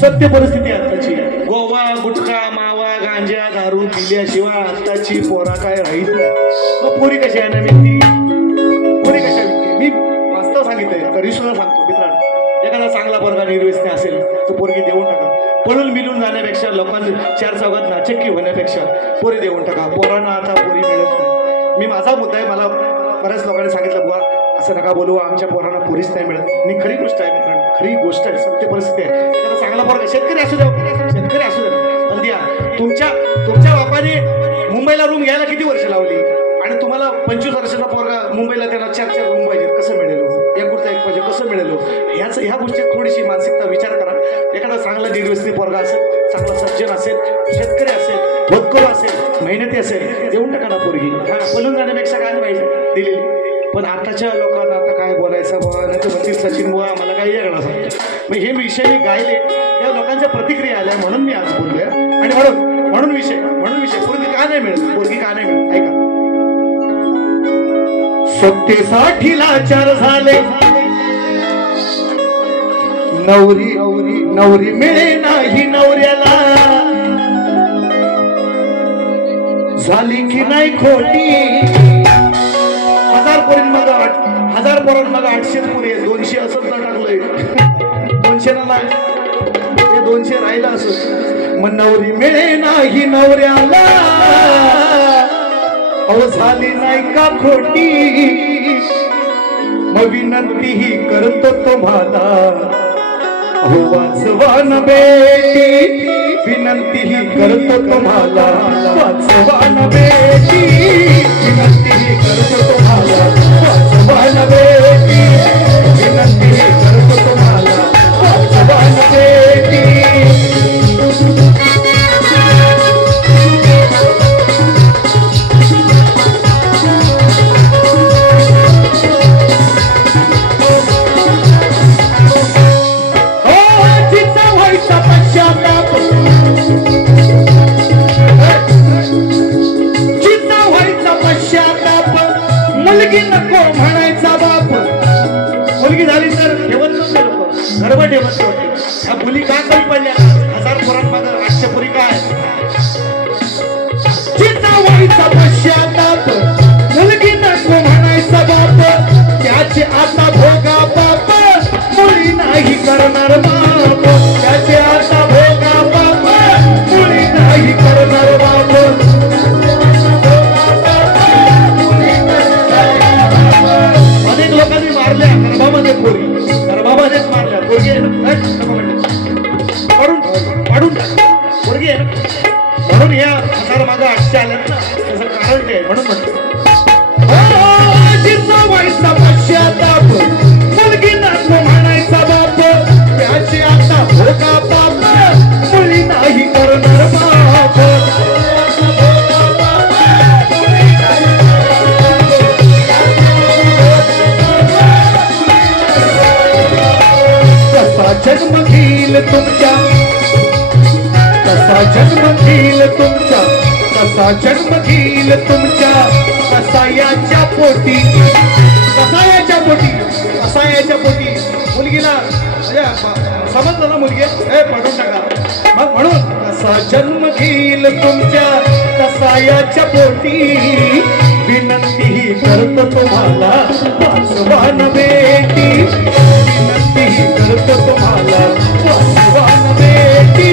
सत्य परिस्थिती आताची गोवा गुटखा मावा गांजा दारू पिल्याशिवाय आताची पोरा काय राहील नाही पोरी कशी आहे ना व्यक्ती पोरी कशा व्यक्ती मी वास्तव सांगितलंय तरी सुद्धा सांगतो मित्रांनो एखादा चांगला पोरगा निर्व्यसनी असेल तो पोरगी देऊन टाका पळून मिळून जाण्यापेक्षा लोकांना चार चौघात नाचक्की होण्यापेक्षा पोरी देऊन टाका पोरांना आता पोरी मिळत नाही मी माझा मुद्दा आहे मला बऱ्याच लोकांनी सांगितलं बुवा असं नका बोलू आमच्या पोरांना पोरीच नाही मिळत आणि खरी गोष्ट आहे मित्रांनो खरी गोष्ट आहे सत्य परिस्थिती आहे एखादा चांगला पोरगा शेतकरी असू द्या पण द्या तुमच्या बापाने मुंबईला रूम घ्यायला किती वर्ष लावली आणि तुम्हाला 25 वर्षाचा पोरगा मुंबईला त्याला 4 रूम पाहिजे कसं मिळेल एक पाहिजे कसं मिळेल ह्या गोष्टीत थोडीशी मानसिकता विचार करा एखादा चांगला निर्व्यसनी पोरगा असेल चांगला सज्जन असेल शेतकरी असेल होतकरू असेल मेहनती असेल देऊन टाका ना पोरगी बोलून जाण्यापेक्षा काय पाहिजे दिलेली पण आताच्या लोकांना आता काय बोलायचं बाबा नाही तर म्हणतील सचिन बुवा मला काही वेगळा सांगतो मग हे विषय मी गायले त्या लोकांच्या प्रतिक्रिया आल्या म्हणून मी आज बोललोय आणि म्हणून विषय पोरगी का नाही मिळत ऐका सत्तेसाठी लाचार झाले नवरी मिळे नाही नवऱ्याला झाली की नाही खोटी 1000 पोरांमागं 800 पुरे 200 असंच ना टाकलंय 200 ना नाही 200 राहिलं असं मग नवरी मिळे नाही नवऱ्याला अहो झाली नाही का खोटी मग विनंती ही करतो तुम्हाला अहो वाचवान बेटी विनंती ही करतो तुम्हाला वाचवान बेटी विनंती ही करतो तुम्हाला वाचवान बेटी विनंती ही करतो तुम्हाला वाचवान बेटी मुलगी नको म्हणायचा बाप मुलगी झाली तर ठेवत नसते लोक गर्भ ठेवत नव्हते ह्या मुली का कमी पडल्या 1000 पोरांमागं 800 पुरी काय चिंता व्हायचा पश्चाताप मुलगी नको म्हणायचा बाप त्याचे आता भोगा बाप मुली नाही करणार बाप त्याचे आता भोगा बाप मुली नाही करणार बाप लोकांनी मारल्या गर्भामध्येच मारल्या पोरगी पाडून टाका पोरगी म्हणून या 1000 मागं 800 आल्यात ना त्याचं कारण ते म्हणून म्हणतो पश्चाताप मुलगी नको म्हणायचा बाप त्याचे आता भोगा बाप मुली नाही करणार बाप जन्म घेईल तुमच्या कसा जन्म घेईल तुमच्या कसा जन्म घेईल तुमच्या कसा याच्या पोटी सहाय्याच्या पोटी मुलगीला समजलं ना मुलगी पाठवून टाका मग म्हणून कसा जन्म घेईल तुमच्या कसायाच्या पोटी विनंती करतो तुम्हाला वासवान बेटी विनंती करतो तुम्हाला वासवान बेटी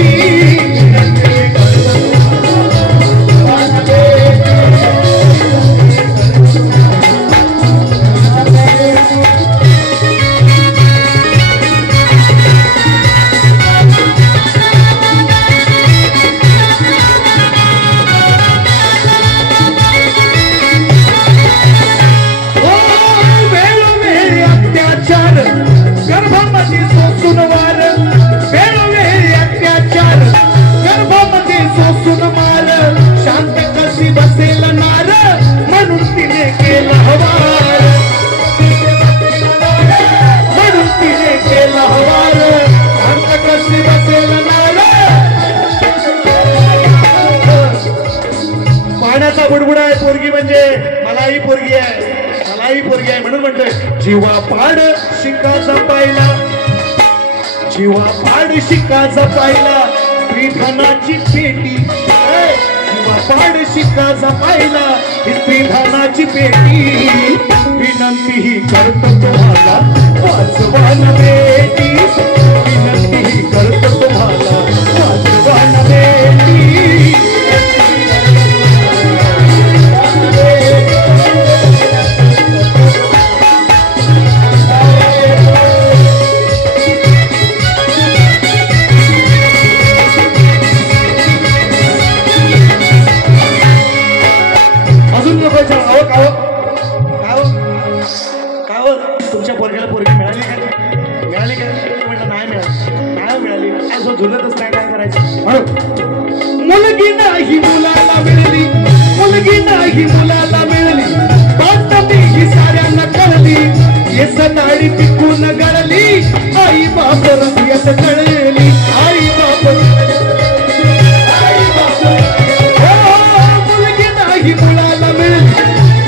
बुडबुड आहे पोरगी म्हणजे मलाही पोरगी आहे म्हणून म्हणतोय जीवा पाड शिका जपायला जीवा पाड शिका जपायला स्त्रीधनाची पेटी जीवा पाड शिका जपायला स्त्रीधनाची पेटी विनंती ही करतो तुम्हाला वासवान बेटी विनंती ही करतो तुम्हाला वासवान बेटी तुमच्या पोरग्याला पोरगी मिळाली का म्हटलं नाही मिळाली असं झुलतच नाही काय करायचं म्हणून मुलगी नाही मुलाला मिळाली बातमी ही साऱ्यांना कळली येस नाडी पिकून गळली आई बाप रंगियत कळली आई बाप मुलगी नाही मुलाला मिळाली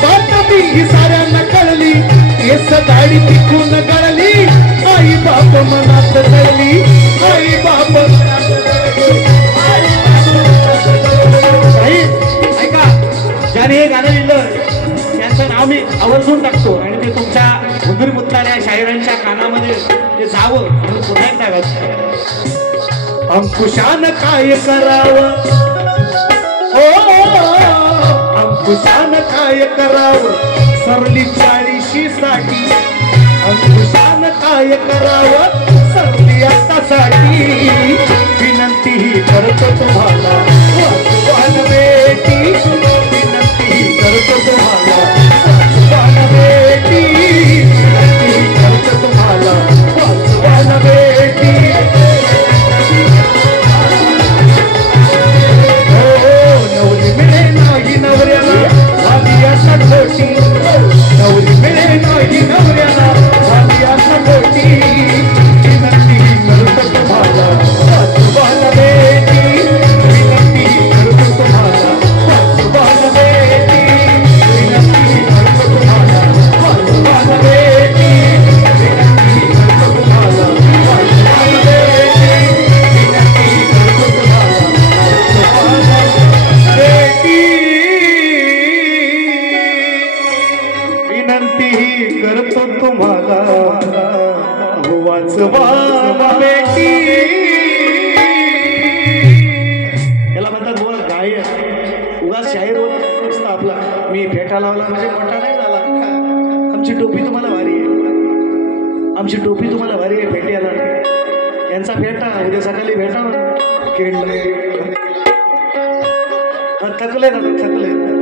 बातमी ही साऱ्यांना कळली येस दाढी पिकून गळली आई बाप मनात कळली आई बाप ऐका ज्याने हे गाणं लिहिलं त्यांचं नाव मी आवर्जून टाकतो आणि ते तुमच्या हुंदूर मुतणाऱ्या शाहिरांच्या कानामध्ये ते जावं म्हणून पुन्हा एकदा गातो अंकुशान काय करावं अंकुशान काय करावं सरली 40साठी अंकुशान काय करावं सरली आतासाठी विनंती ही करतो तुम्हाला वासवान बेटी विनंती ही करतो तुम्हाला वासवान बेटी विनंती ही करतो तुम्हाला वासवान बेटी नवरी मिळे नाही नवऱ्याला आधी असा खोटी नवरी मिळे नाही नवऱ्याला आधी असा खोटी विनंती करतो तुम्हाला वासवान बेटी विनंती करतो तुम्हाला वासवान बेटी विनंती करतो तुम्हाला वासवान बेटी विनंती करतो तुम्हाला वासवान बेटी विनंती करतो तुम्हाला वासवान बेटी विनंती करतो तुम्हाला वासवान बेटी याला म्हणतात बोल गायक उगाच शाहीर होत असतं आपला मी फेटा लावला म्हणजे मोठा नाही झाला आमची टोपी तुम्हाला भारी आहे फेट्याला यांचा फेटा उद्या सकाळी भेटा खेळले थकले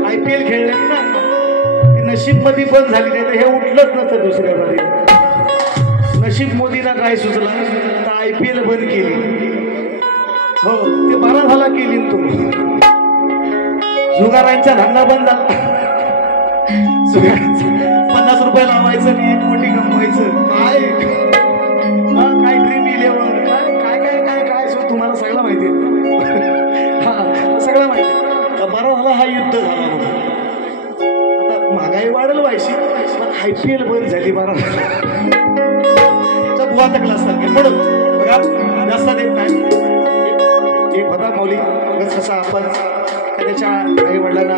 IPL खेळले ना नशीब मध्ये बंद झाली नाही तर हे उठलंच नसतं दुसऱ्या बारी नशीब मोदीला काय सुचला तर IPL बंद केली हो ते 12 झाला केली तुम्ही जुगारांचा धंदा बंद झाला 50 रुपये लावायचं आणि 1 कोटी कमवायचं काय ड्रीम 11 काय सो तुम्हाला सगळं माहिती हा सगळं माहिती 12 झाला हा युद्ध झाला आता महागाई वाढेल व्हायची पण IPL बंद झाली 12 आता क्लास लागेल म्हणून बघा जास्त देत नाही. एक होता मौली कसा आपण त्याच्या आई वडिलांना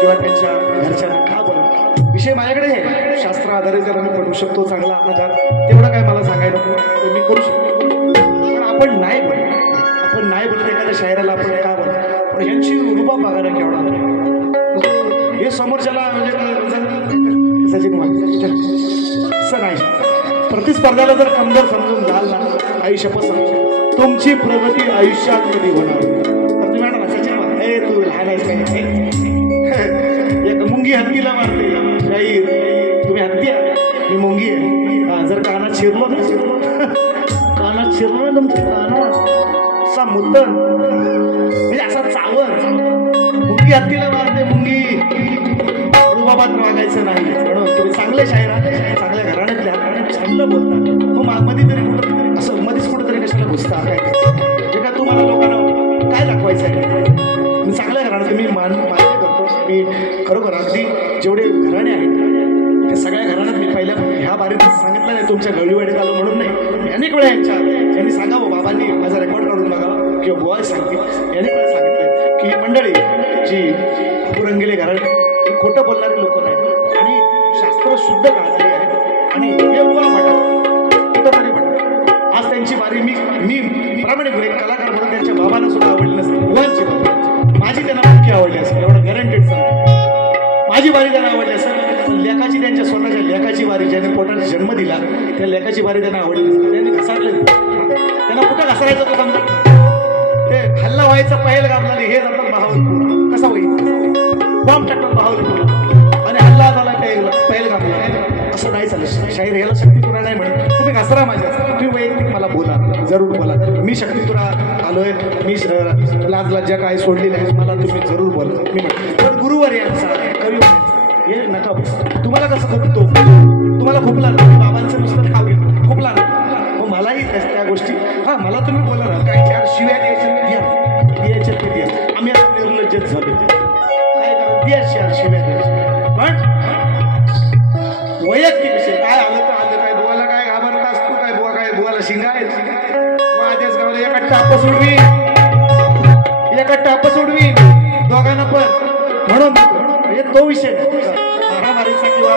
किंवा त्यांच्या घरच्यांना का बोलत विषय माझ्याकडे आहे शास्त्र आधारित जर मी पडू शकतो चांगला आधार तेवढं काय मला सांगायला नको ते मी करू शकतो. पण आपण नाही बोलत एखाद्या शायराला आपण का बोलतो पण ह्यांची रुबा बघायला केवढा हे समोरच्याला म्हणजे सचिन असं नाही. प्रतिस्पर्ध्याला जर कमजोर समजून जाल ना आयुष्य पसंत तुमची प्रगती आयुष्यात कधी होणार तर तुम्ही म्हणा ना सचिन हे तू लहान आहेस काय एक मुंगी हत्तीला मारते काही तुम्ही हत्ती आहे मी मुंगी आहे जर कानात शिरलो ना कानात शिरलो ना तुमच्या कानात असा मुद्दण म्हणजे असा चावण मुंगी हत्तीला मारते मुंगी रुबाबात वागायचं नाही म्हणून तुम्ही चांगले शायर चांगल्या घराण्यातल्या छंद बोलतात मग मध्ये तरी कुठं असं मध्येच कुठंतरी कशाला घुसता काय जे का तुम्हाला लोकांना काय दाखवायचं आहे मी चांगल्या घराण्यात मी मान्य करतो मी खरोखर अगदी जेवढे घराणे आहेत त्या सगळ्या घराण्यात मी पहिल्या ह्या बारीत सांगितलं नाही तुमच्या गळीवाडीत आलो म्हणून नाही अनेक वेळा यांनी सांगावं बाबांनी माझा रेकॉर्ड काढून बघावा किंवा बुवा सांगतील अनेक वेळा सांगितलं की ही मंडळी जी पुरंगेले घराणे खोटं बोलणारी लोक नाही आणि शास्त्र शुद्ध काढणारी आहेत आणि हे बुवा म्हणतात कुठंतरी म्हणतात आज त्यांची बारी मी प्रामाणिक एक कलाकार म्हणून त्यांच्या बाबांना सुद्धा आवडली नसते बुवांची माझी त्यांना नक्की आवडली असेल एवढं गॅरंटेड सांग माझी बारी त्यांना आवडली असेल लेखाची त्यांच्या स्वतःच्या लेखाची बारी ज्याने पोटाला जन्म दिला त्या लेखाची बारी त्यांना आवडली नसेल त्यांनी घसारले त्यांना कुठं घसारायचं तो समजा ते हल्ला व्हायचा पहिल गाबला हे जातात बहावलपूर कसा होईल बॉम्ब टाकतात बहावलपूर आणि हल्ला झाला पहिल गाबला असं नाही चालत शाहीर याला शक्तिपुरा नाही म्हणत तुम्ही घसरा माझ्या तुम्ही वैयक्तिक मला बोला जरूर बोला मी शक्तिपुरा आलोय मी लाज लज्जा काय सोडली नाही मला तुम्ही जरूर बोला मी पण गुरुवर यांचा कवी हे नका तुम्हाला कसं खुपतो तुम्हाला खुपला ना बाबांचं नुसतं खाऊ घेतो खुपला ना मग मलाही त्या गोष्टी हां मला तुम्ही बोला ना काय चार शिव्या द्यायच्या ते द्या आम्ही आता निर्लज्जत झालो काय करा द्या चार शिव्या द्यायच्या पण वैयक्तिक विषय काय आलं तर आलं काय बुवाला काय घाबरत असतो काय बुवा काय बुवाला शिंगायचं माझ्याच गावाला एका टाप सोडवी दोघांना पण म्हणून म्हणजे तो विषय मारामारीचा किंवा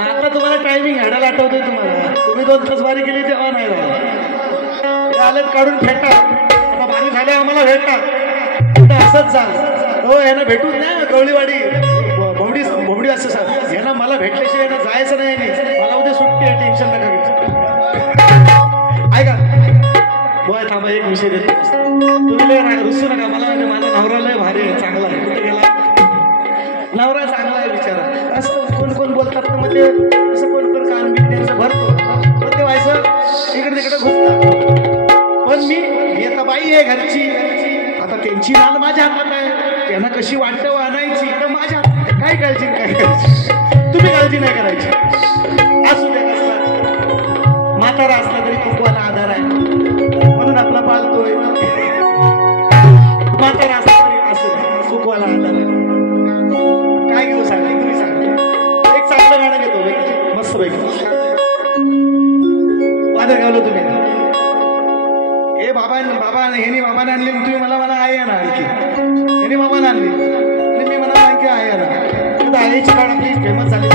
आता तुम्हाला टायमिंग हाडायला आठवतोय तुम्हाला तुम्ही 2 तास बारी केली तेव्हा नाही झाला आलं काढून फेटा आता बारी झाल्या आम्हाला भेटा कुठं असंच चाल हो यांना भेटूच नाही गवळीवाडी भोमडी असं सर यांना मला भेटल्याशिवाय यांना जायचं नाही मला उद्या सुट्टी आहे टेन्शन नका घ्यायचं ऐका बोय थांबा एक विषय देतो तुम्ही लय रुसू नका मला म्हणजे माझा नवरा लय भारी आहे चांगला आहे कुठे गेला नवरा चांगला आहे बिचारा असं कोण बोलतात ना म्हणजे असं कोण कान बिन भरतो पण ते व्हायचं इकडे तिकडे घुसतात पण मी येता बाई आहे घरची आता त्यांची नाल माझ्या हातात आहे त्यांना कशी वाटतं आणायची तर माझ्या काय काळजी काय करायची तुम्ही काळजी नाही करायची असू द्या कसला म्हातारा असला तरी कुकवाला आधार आहे म्हणून आपला पालतोय म्हातारा असला तरी असू द्या कुकवाला आधार आहे काय घेऊ सांगा तुम्ही सांगा एक चांगलं गाणं घेतो मस्त पैकी वादळ गावलं तुम्ही हे बाबा ह्यानी बाबाने आणली तुम्ही मला आहे ना आणखी ह्यानी बाबाने आणली मी मला आणखी आहे ना आता आईची काळातली फेमस झाली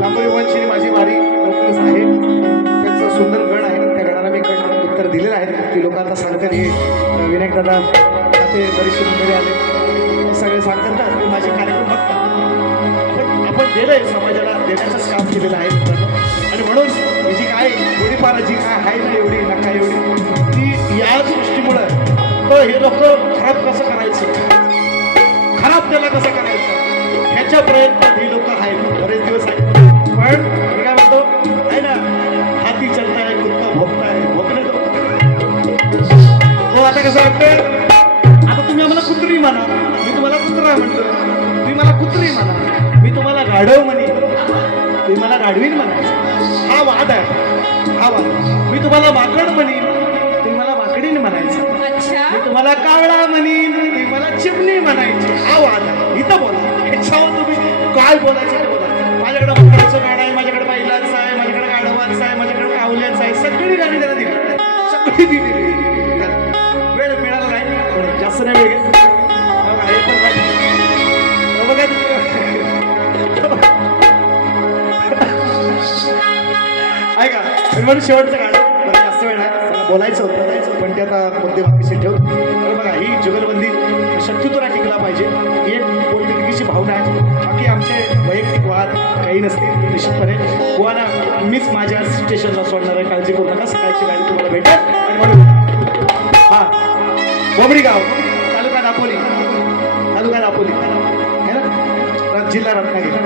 लांबोई वंशी माझी वारी लवकरच आहे त्यांचं सुंदर गण आहे त्या गणाला मी उत्तर दिलेलं आहे की लोक आता सांगतात हे विनायक दादा ते बरेचसे मंडळी आले सगळे सांगतात ते माझे कार्यक्रम बघतात पण आपण दिलंय समाजाला देण्याचंच काम केलेलं आहे आणि म्हणून जी काय थोडीफार जी काय आहे ना एवढी नका एवढी ती याच गोष्टीमुळं तर हे लोक खराब कसं करायचं खराब त्याला कसं करायचं ह्याच्या प्रयत्नात ही लोक आहेत बरेच दिवस आहेत पण मी काय म्हणतो आहे ना हाती चलताय कुत्ता भोगताय भोगणे हो आता कसं वाटतं आता तुम्ही आम्हाला कुत्री म्हणा मी तुम्हाला कुत्रा म्हणतो तुम्ही मला कुत्री म्हणा मी तुम्हाला गाढव म्हणे तुम्ही मला गाढवीन म्हणायचं हा वाद आहे हा वाद मी तुम्हाला माकड म्हणीन तुम्ही मला माकडीन म्हणायचं मी तुम्हाला कावळा म्हणीन तुम्ही मला चिमणी म्हणायची हा वाद आहे इथं बोला ह्याच्यावर तुम्ही काय बोलायचं बोला माझ्याकडे माकडाचं गाणं आहे माझ्याकडे बैलाचं आहे माझ्याकडे गाढवाचं वेगळे हे पण बघा ऐका म्हणून शेवटचं गाणं जास्त वेळ नाही बोलायचं होतं पण ते आता कोणते वाक्यशी ठेवतो तर बघा ही जुगलबंदी शक्यतोरा टिकला पाहिजे ही एक पोलिटिकीची भावना आहे बाकी आमचे वैयक्तिक वाद काही नसते निश्चितपणे बुवाना मीच माझ्या स्टेशनला सोडणार आहे काळजी करू नका सकाळची गाडी तुम्हाला भेटेल आणि म्हणून हा बोबडीगाव तालुका दापोली है ना जिल्हा रत्नागिरी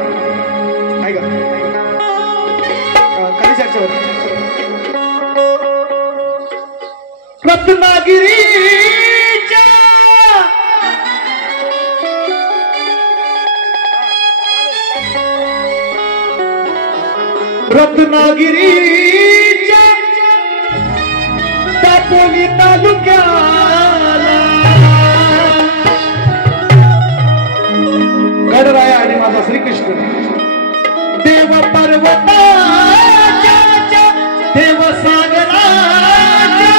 आहे का कधी चर्चा होती रत्नागिरीच्या दापोली तालुक्याला गडराया आणि माझा श्रीकृष्ण देव पर्वताच्या देव सागराच्या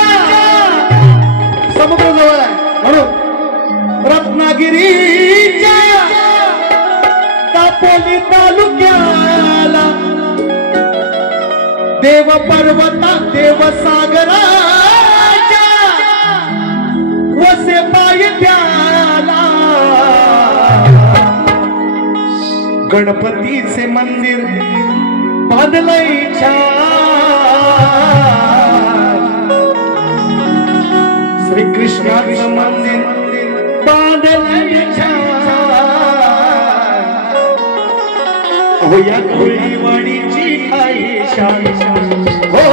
समुद्र जवळ आहे म्हणून रत्नागिरीच्या दापोली तालुक्याला देव पर्वता देव सागराच्या वसे पायथ्याला गणपतीचे मंदिर बांधलंय छान श्रीकृष्णाचं मंदिर बांधलंय छान हो या कोळीवाडीची आहे शान हो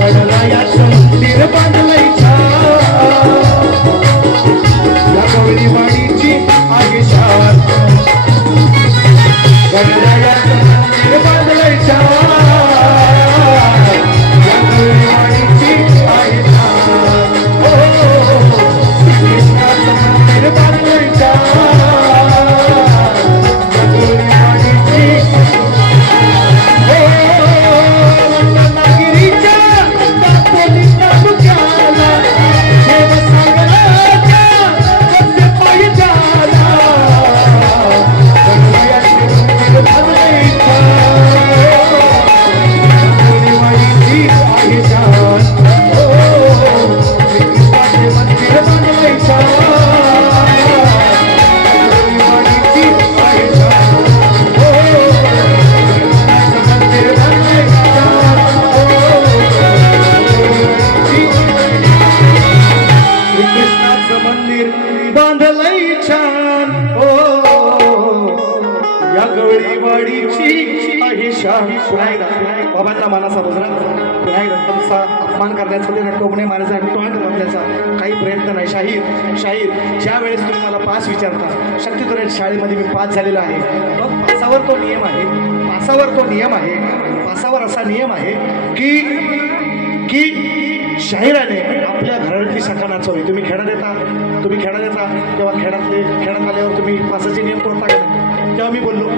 गणरायाचं मंदिर बांधलंय छान या कोळीवाडीची आहे शान गणरायाचं मंदिर बांधलंय छान या कोळीवाडीची आहे शान हो श्रीकृष्णाचं मंदिर बांधलंय छान बाबांना मानाचा मुजरा पुन्हा एकदा तुमचा अपमान करण्याचा ते टोपणे मारायचा टोंग लावण्याचा काही प्रयत्न नाही शाहीर ज्या वेळेस तुम्ही मला पास विचारता शक्यतो शाळेमध्ये मी पास झालेला आहे मग पासावर तो नियम आहे पासावर असा नियम आहे की शाहिराने आपल्या घरातली शाखा नाचवली तुम्ही खेळा देता तेव्हा खेळात आल्यावर तुम्ही पासाचे नियम तोडता का नाही तेव्हा मी बोललो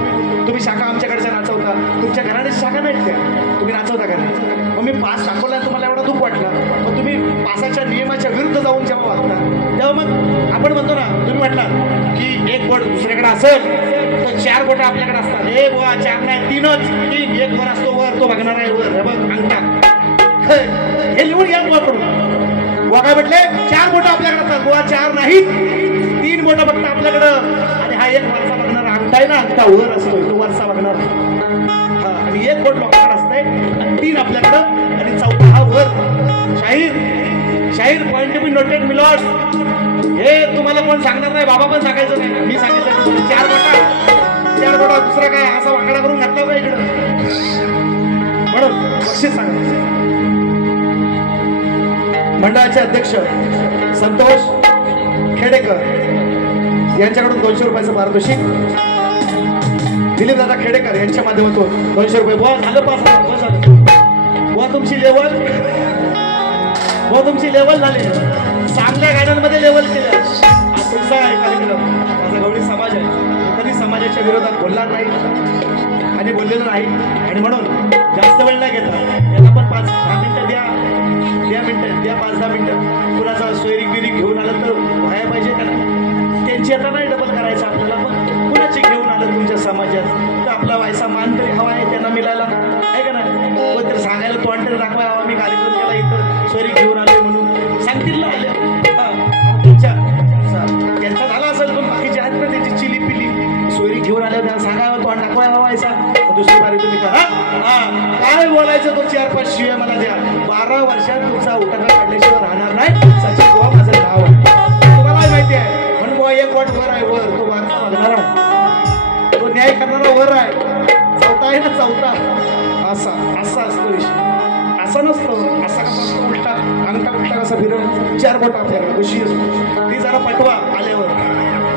तुम्ही शाखा आमच्याकडच्या नाचवता तुमच्या घराण्याची शाखा नाहीत त्या तुम्ही नाचवता का नाही मग मी पास दाखवला तुम्हाला एवढा दुःख वाटला मग तुम्ही पासाच्या नियमाच्या विरुद्ध जाऊन जेव्हा वागता तेव्हा मग आपण म्हणतो ना तुम्ही म्हटला की एक बोट दुसऱ्याकडे असेल तर 4 बोटं आपल्याकडे असतात हे बुवा 4 नाही 3च एक वर असतो वर तो बघणार आहे वर हे बघ अंगठा हे लिहून घ्या बुवाकडून बुवा काय म्हटले 4 बोटं आपल्याकडे असतात बुवा 4 नाहीत 3 बोटं फक्त आपल्याकडं आणि हा एक वरचा बघणार अंगठा आहे ना अंगठा वर असतो तो वरचा बघणार हा आणि एक बोट लोकांकडे असते आणि 3 आपल्याकडं आणि 4था हा वर शाहीर पॉइंट बी नोटेड मिलॉट हे तुम्हाला कोण सांगणार नाही बाबा पण सांगायचं नाही मी सांगितलं 4 बोटा दुसरा काय असा वाकडा करून घातला का इकडं म्हणून बक्षीस सांगायचं मंडळाचे अध्यक्ष संतोष खेडेकर यांच्याकडून 200 रुपयाचं पारितोषिक दिलीप दादा खेडेकर यांच्या माध्यमातून 200 रुपये बुवा झालं 5,000 झालं बुवा तुमची लेवल झाली चांगल्या गाण्यांमध्ये लेवल केलं तुमचा कार्यक्रम माझा गवळी समाज आहे कधी समाजाच्या विरोधात बोलणार नाही आणि बोललेलं नाही आणि म्हणून जास्त वेळ नाही घेता याला पण 5-10 मिनिटं द्या द्या मिनटं, द्या 5-10 मिनटं. कुणाचा सोयरीक बिरीक घेऊन आलं तर व्हायला पाहिजे का ना. त्यांची आता नाही डबल करायचं आपल्याला, पण कुणाची घेऊन आलं तुमच्या समाजात तर आपला व्हायचा मान तरी हवा आहे त्यांना मिळायला, आहे का नाही. पण तरी सांगायला तोंड तरी दाखवायला हवा, मी कार्यक्रम केला इथं सोयरीक घेऊन आलोय म्हणून सांगतील ना आल्या. तुमच्या त्यांचा झाला असेल, पण बाकीचे आहेत ना त्याची चिली पिली सोयरी घेऊन आल्या त्यांना सांगायला तोंड दाखवायला व्हायचा. दुसरी बारी तुम्ही करा. काय बोलायचं तो 4-5 शिव्या मला द्या. 12 वर्षात तुमचा उठाणा काढल्याशिवाय राहणार नाही. सचिन बुवा माझं नाव आहे, तुम्हाला माहिती आहे. म्हणून बुवा एक वाट वर आहे, वर तो वारसा बघणार आहे, तो न्याय करणारा वर आहे. चौथा आहे ना, चौथा असा असा असतो विषय, असा नसतो. असा कसा असतो उलटा, अंगठा उलटा कसा फिरव, 4 बोटा फिरवा कशी असतो ती जरा पटवा आल्यावर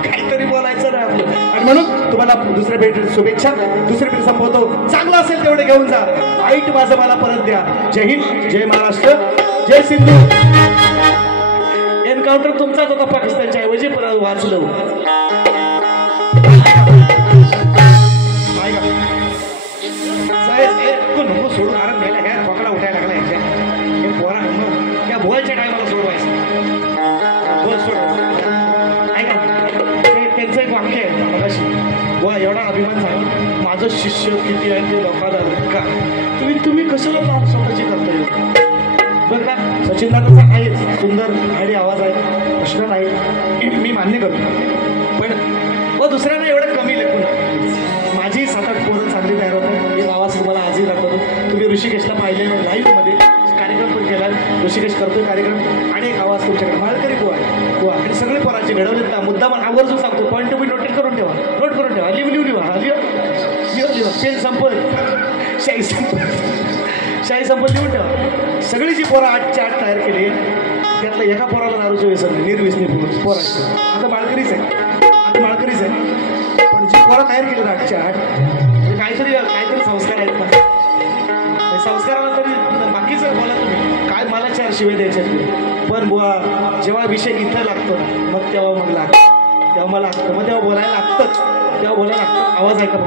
काहीतरी बोलायचं नाही आपलं. आणि म्हणून तुम्हाला दुसऱ्या भेट शुभेच्छा. दुसरी भेट संपवतो, चांगलं असेल तेवढे घेऊन जा, वाईट माझं मला परत द्या. जय हिंद, जय महाराष्ट्र, जय सिंधू. एन्काउंटर तुमचाच होता पाकिस्तानच्या ऐवजी, परत वाचलं. नको सोडून आराम घ्यायला घ्या, पकडा उठायला लागला याच्या हे पोरा मग त्या भोवायच्या टायमाला सोडवायचं. बोल सोड, ऐका त्यांचं एक वाक्य आहे मगाशी, बुवा एवढा अभिमान सांगा माझं शिष्य किती आहे ते लोकांना का तुम्ही कशाला लाभ स्वतःची करता. बघ ना सचिन दादाचा आहेच सुंदर भारी आवाज आहे, प्रश्न नाही, मी मान्य करतो. पण व दुसऱ्यांना एवढं कमी लेखून माझी 7-8 पोरं चांगली तयार होतात. एक आवाज तुम्हाला आजही दाखवतो. तुम्ही ऋषिकेशला पाहिले लाईव्हमध्ये कार्यक्रम पण केला, ऋषिकेश करतोय कार्यक्रम. आणि एक आवाज तुमच्याकडे माळकरी बुवा आहे, बुवा आणि सगळे पोराचे घडवलेत ना. मुद्दा मला आवर्जून सांगतो, पॉईंट टू पॉईंट नोट करून ठेवा, नोट करून ठेवा, लिहून पेन संपत शाही संपत लिहून ठेवा. सगळी जी पोरं 8च्या 8 तयार केली त्यातलं एका पोराला दारूचं व्यसन नाही, निर्व्यसनी पोराचं. आता माळकरीच आहे, पण जी पोरं तयार केली 8च्या 8 काहीतरी संस्कार आहेत ना. संस्काराला तरी बाकीचं बोला तुम्ही काय, मला 4 शिवे द्यायचे. पण बुवा जेव्हा विषय इथं लागतो मग तेव्हा मग तेव्हा मला लागतं, मग तेव्हा बोलायला लागतं. आवाज ऐका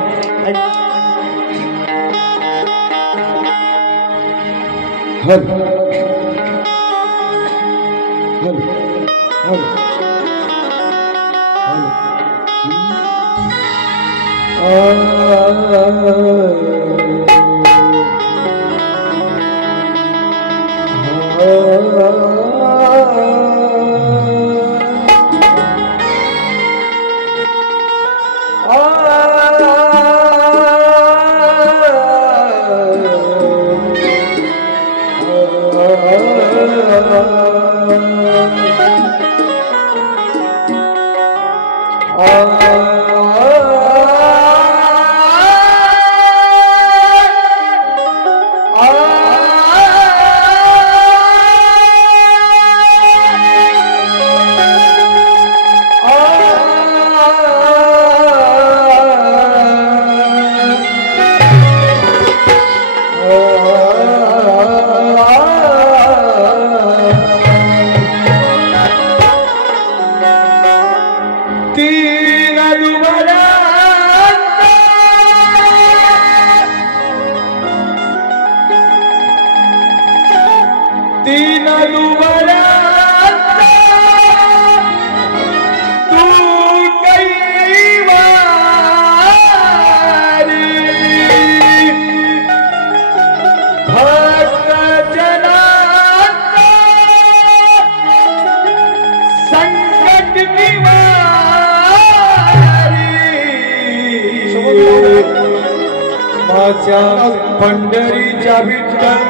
पंढरीच्या विठ्ठल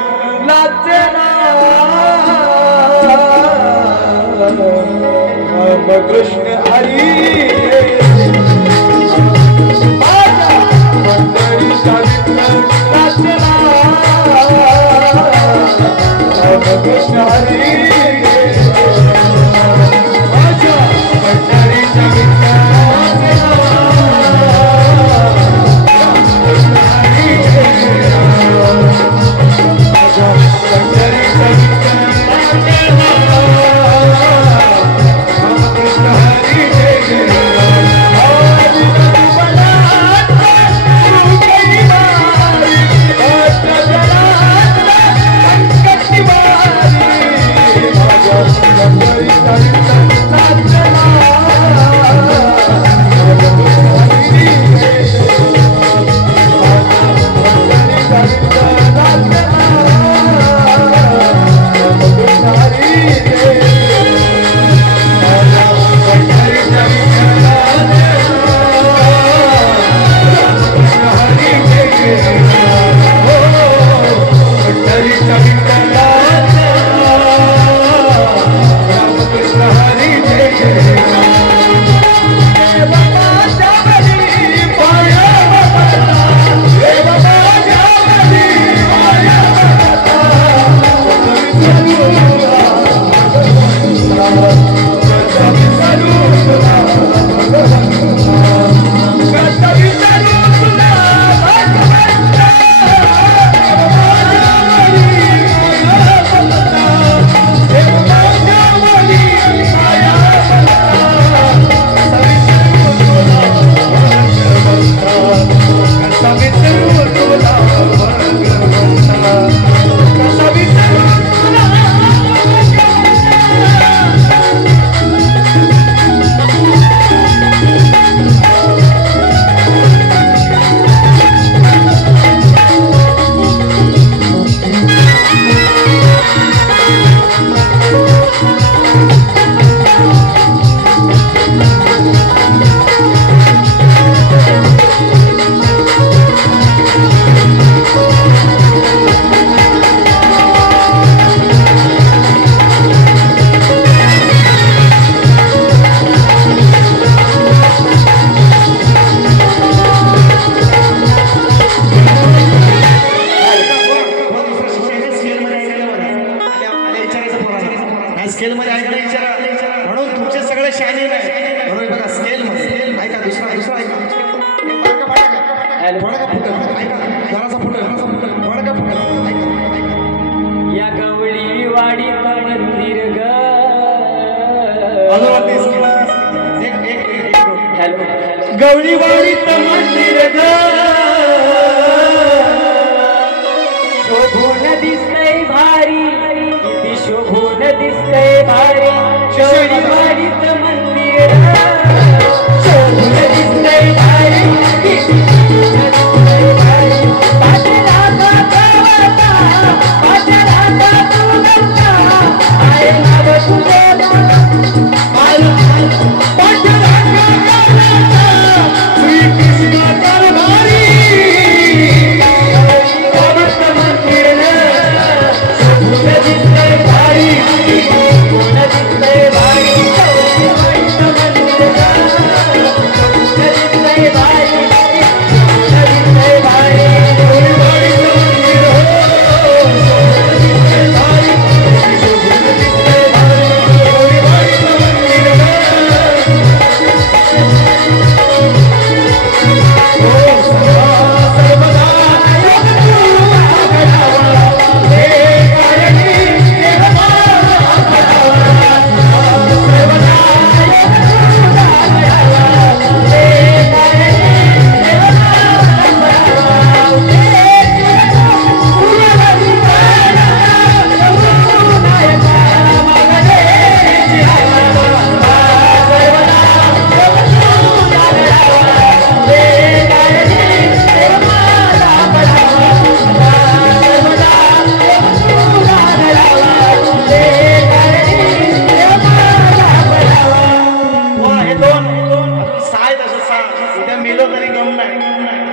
नाचे नाम कृष्ण हरी पंढरीच्या विठ्ठल नाचे नाम कृष्ण हरी पंढरीच्या विठ्ठल Hare गवळीवाडीत मंदिर ग शोभून दिसतय भारी किती शोभून दिसतय भारी गवळीवाडीत मंदिर शोभून दिसतय भारी किती शोभून दिसतय भारी पाठराचा गावाचा पाठराचा तुझा आहे नाव तुझं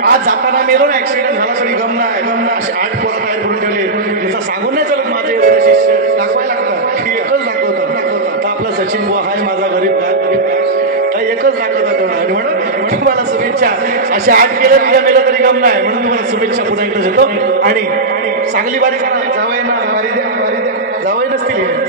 आज जाताना मेलो ना ऍक्सिडेंट झाला तरी गम नाही असे 8 पोरं तयार करून ठेवले तसं सांगून नाही चालत माझे एवढे शिष्य दाखवायला लागतं एकच दाखवतं तर आपला सचिन बुवा हाय माझा गरीब काय एकच दाखवतात आणि म्हणून तुम्हाला शुभेच्छा असे 8 केलं तुझ्या मेलं तरी गम नाही म्हणून तुम्हाला शुभेच्छा पुन्हा एकदा देतो आणि चांगली बारी करा जावई ना बारी द्या जावई नसतील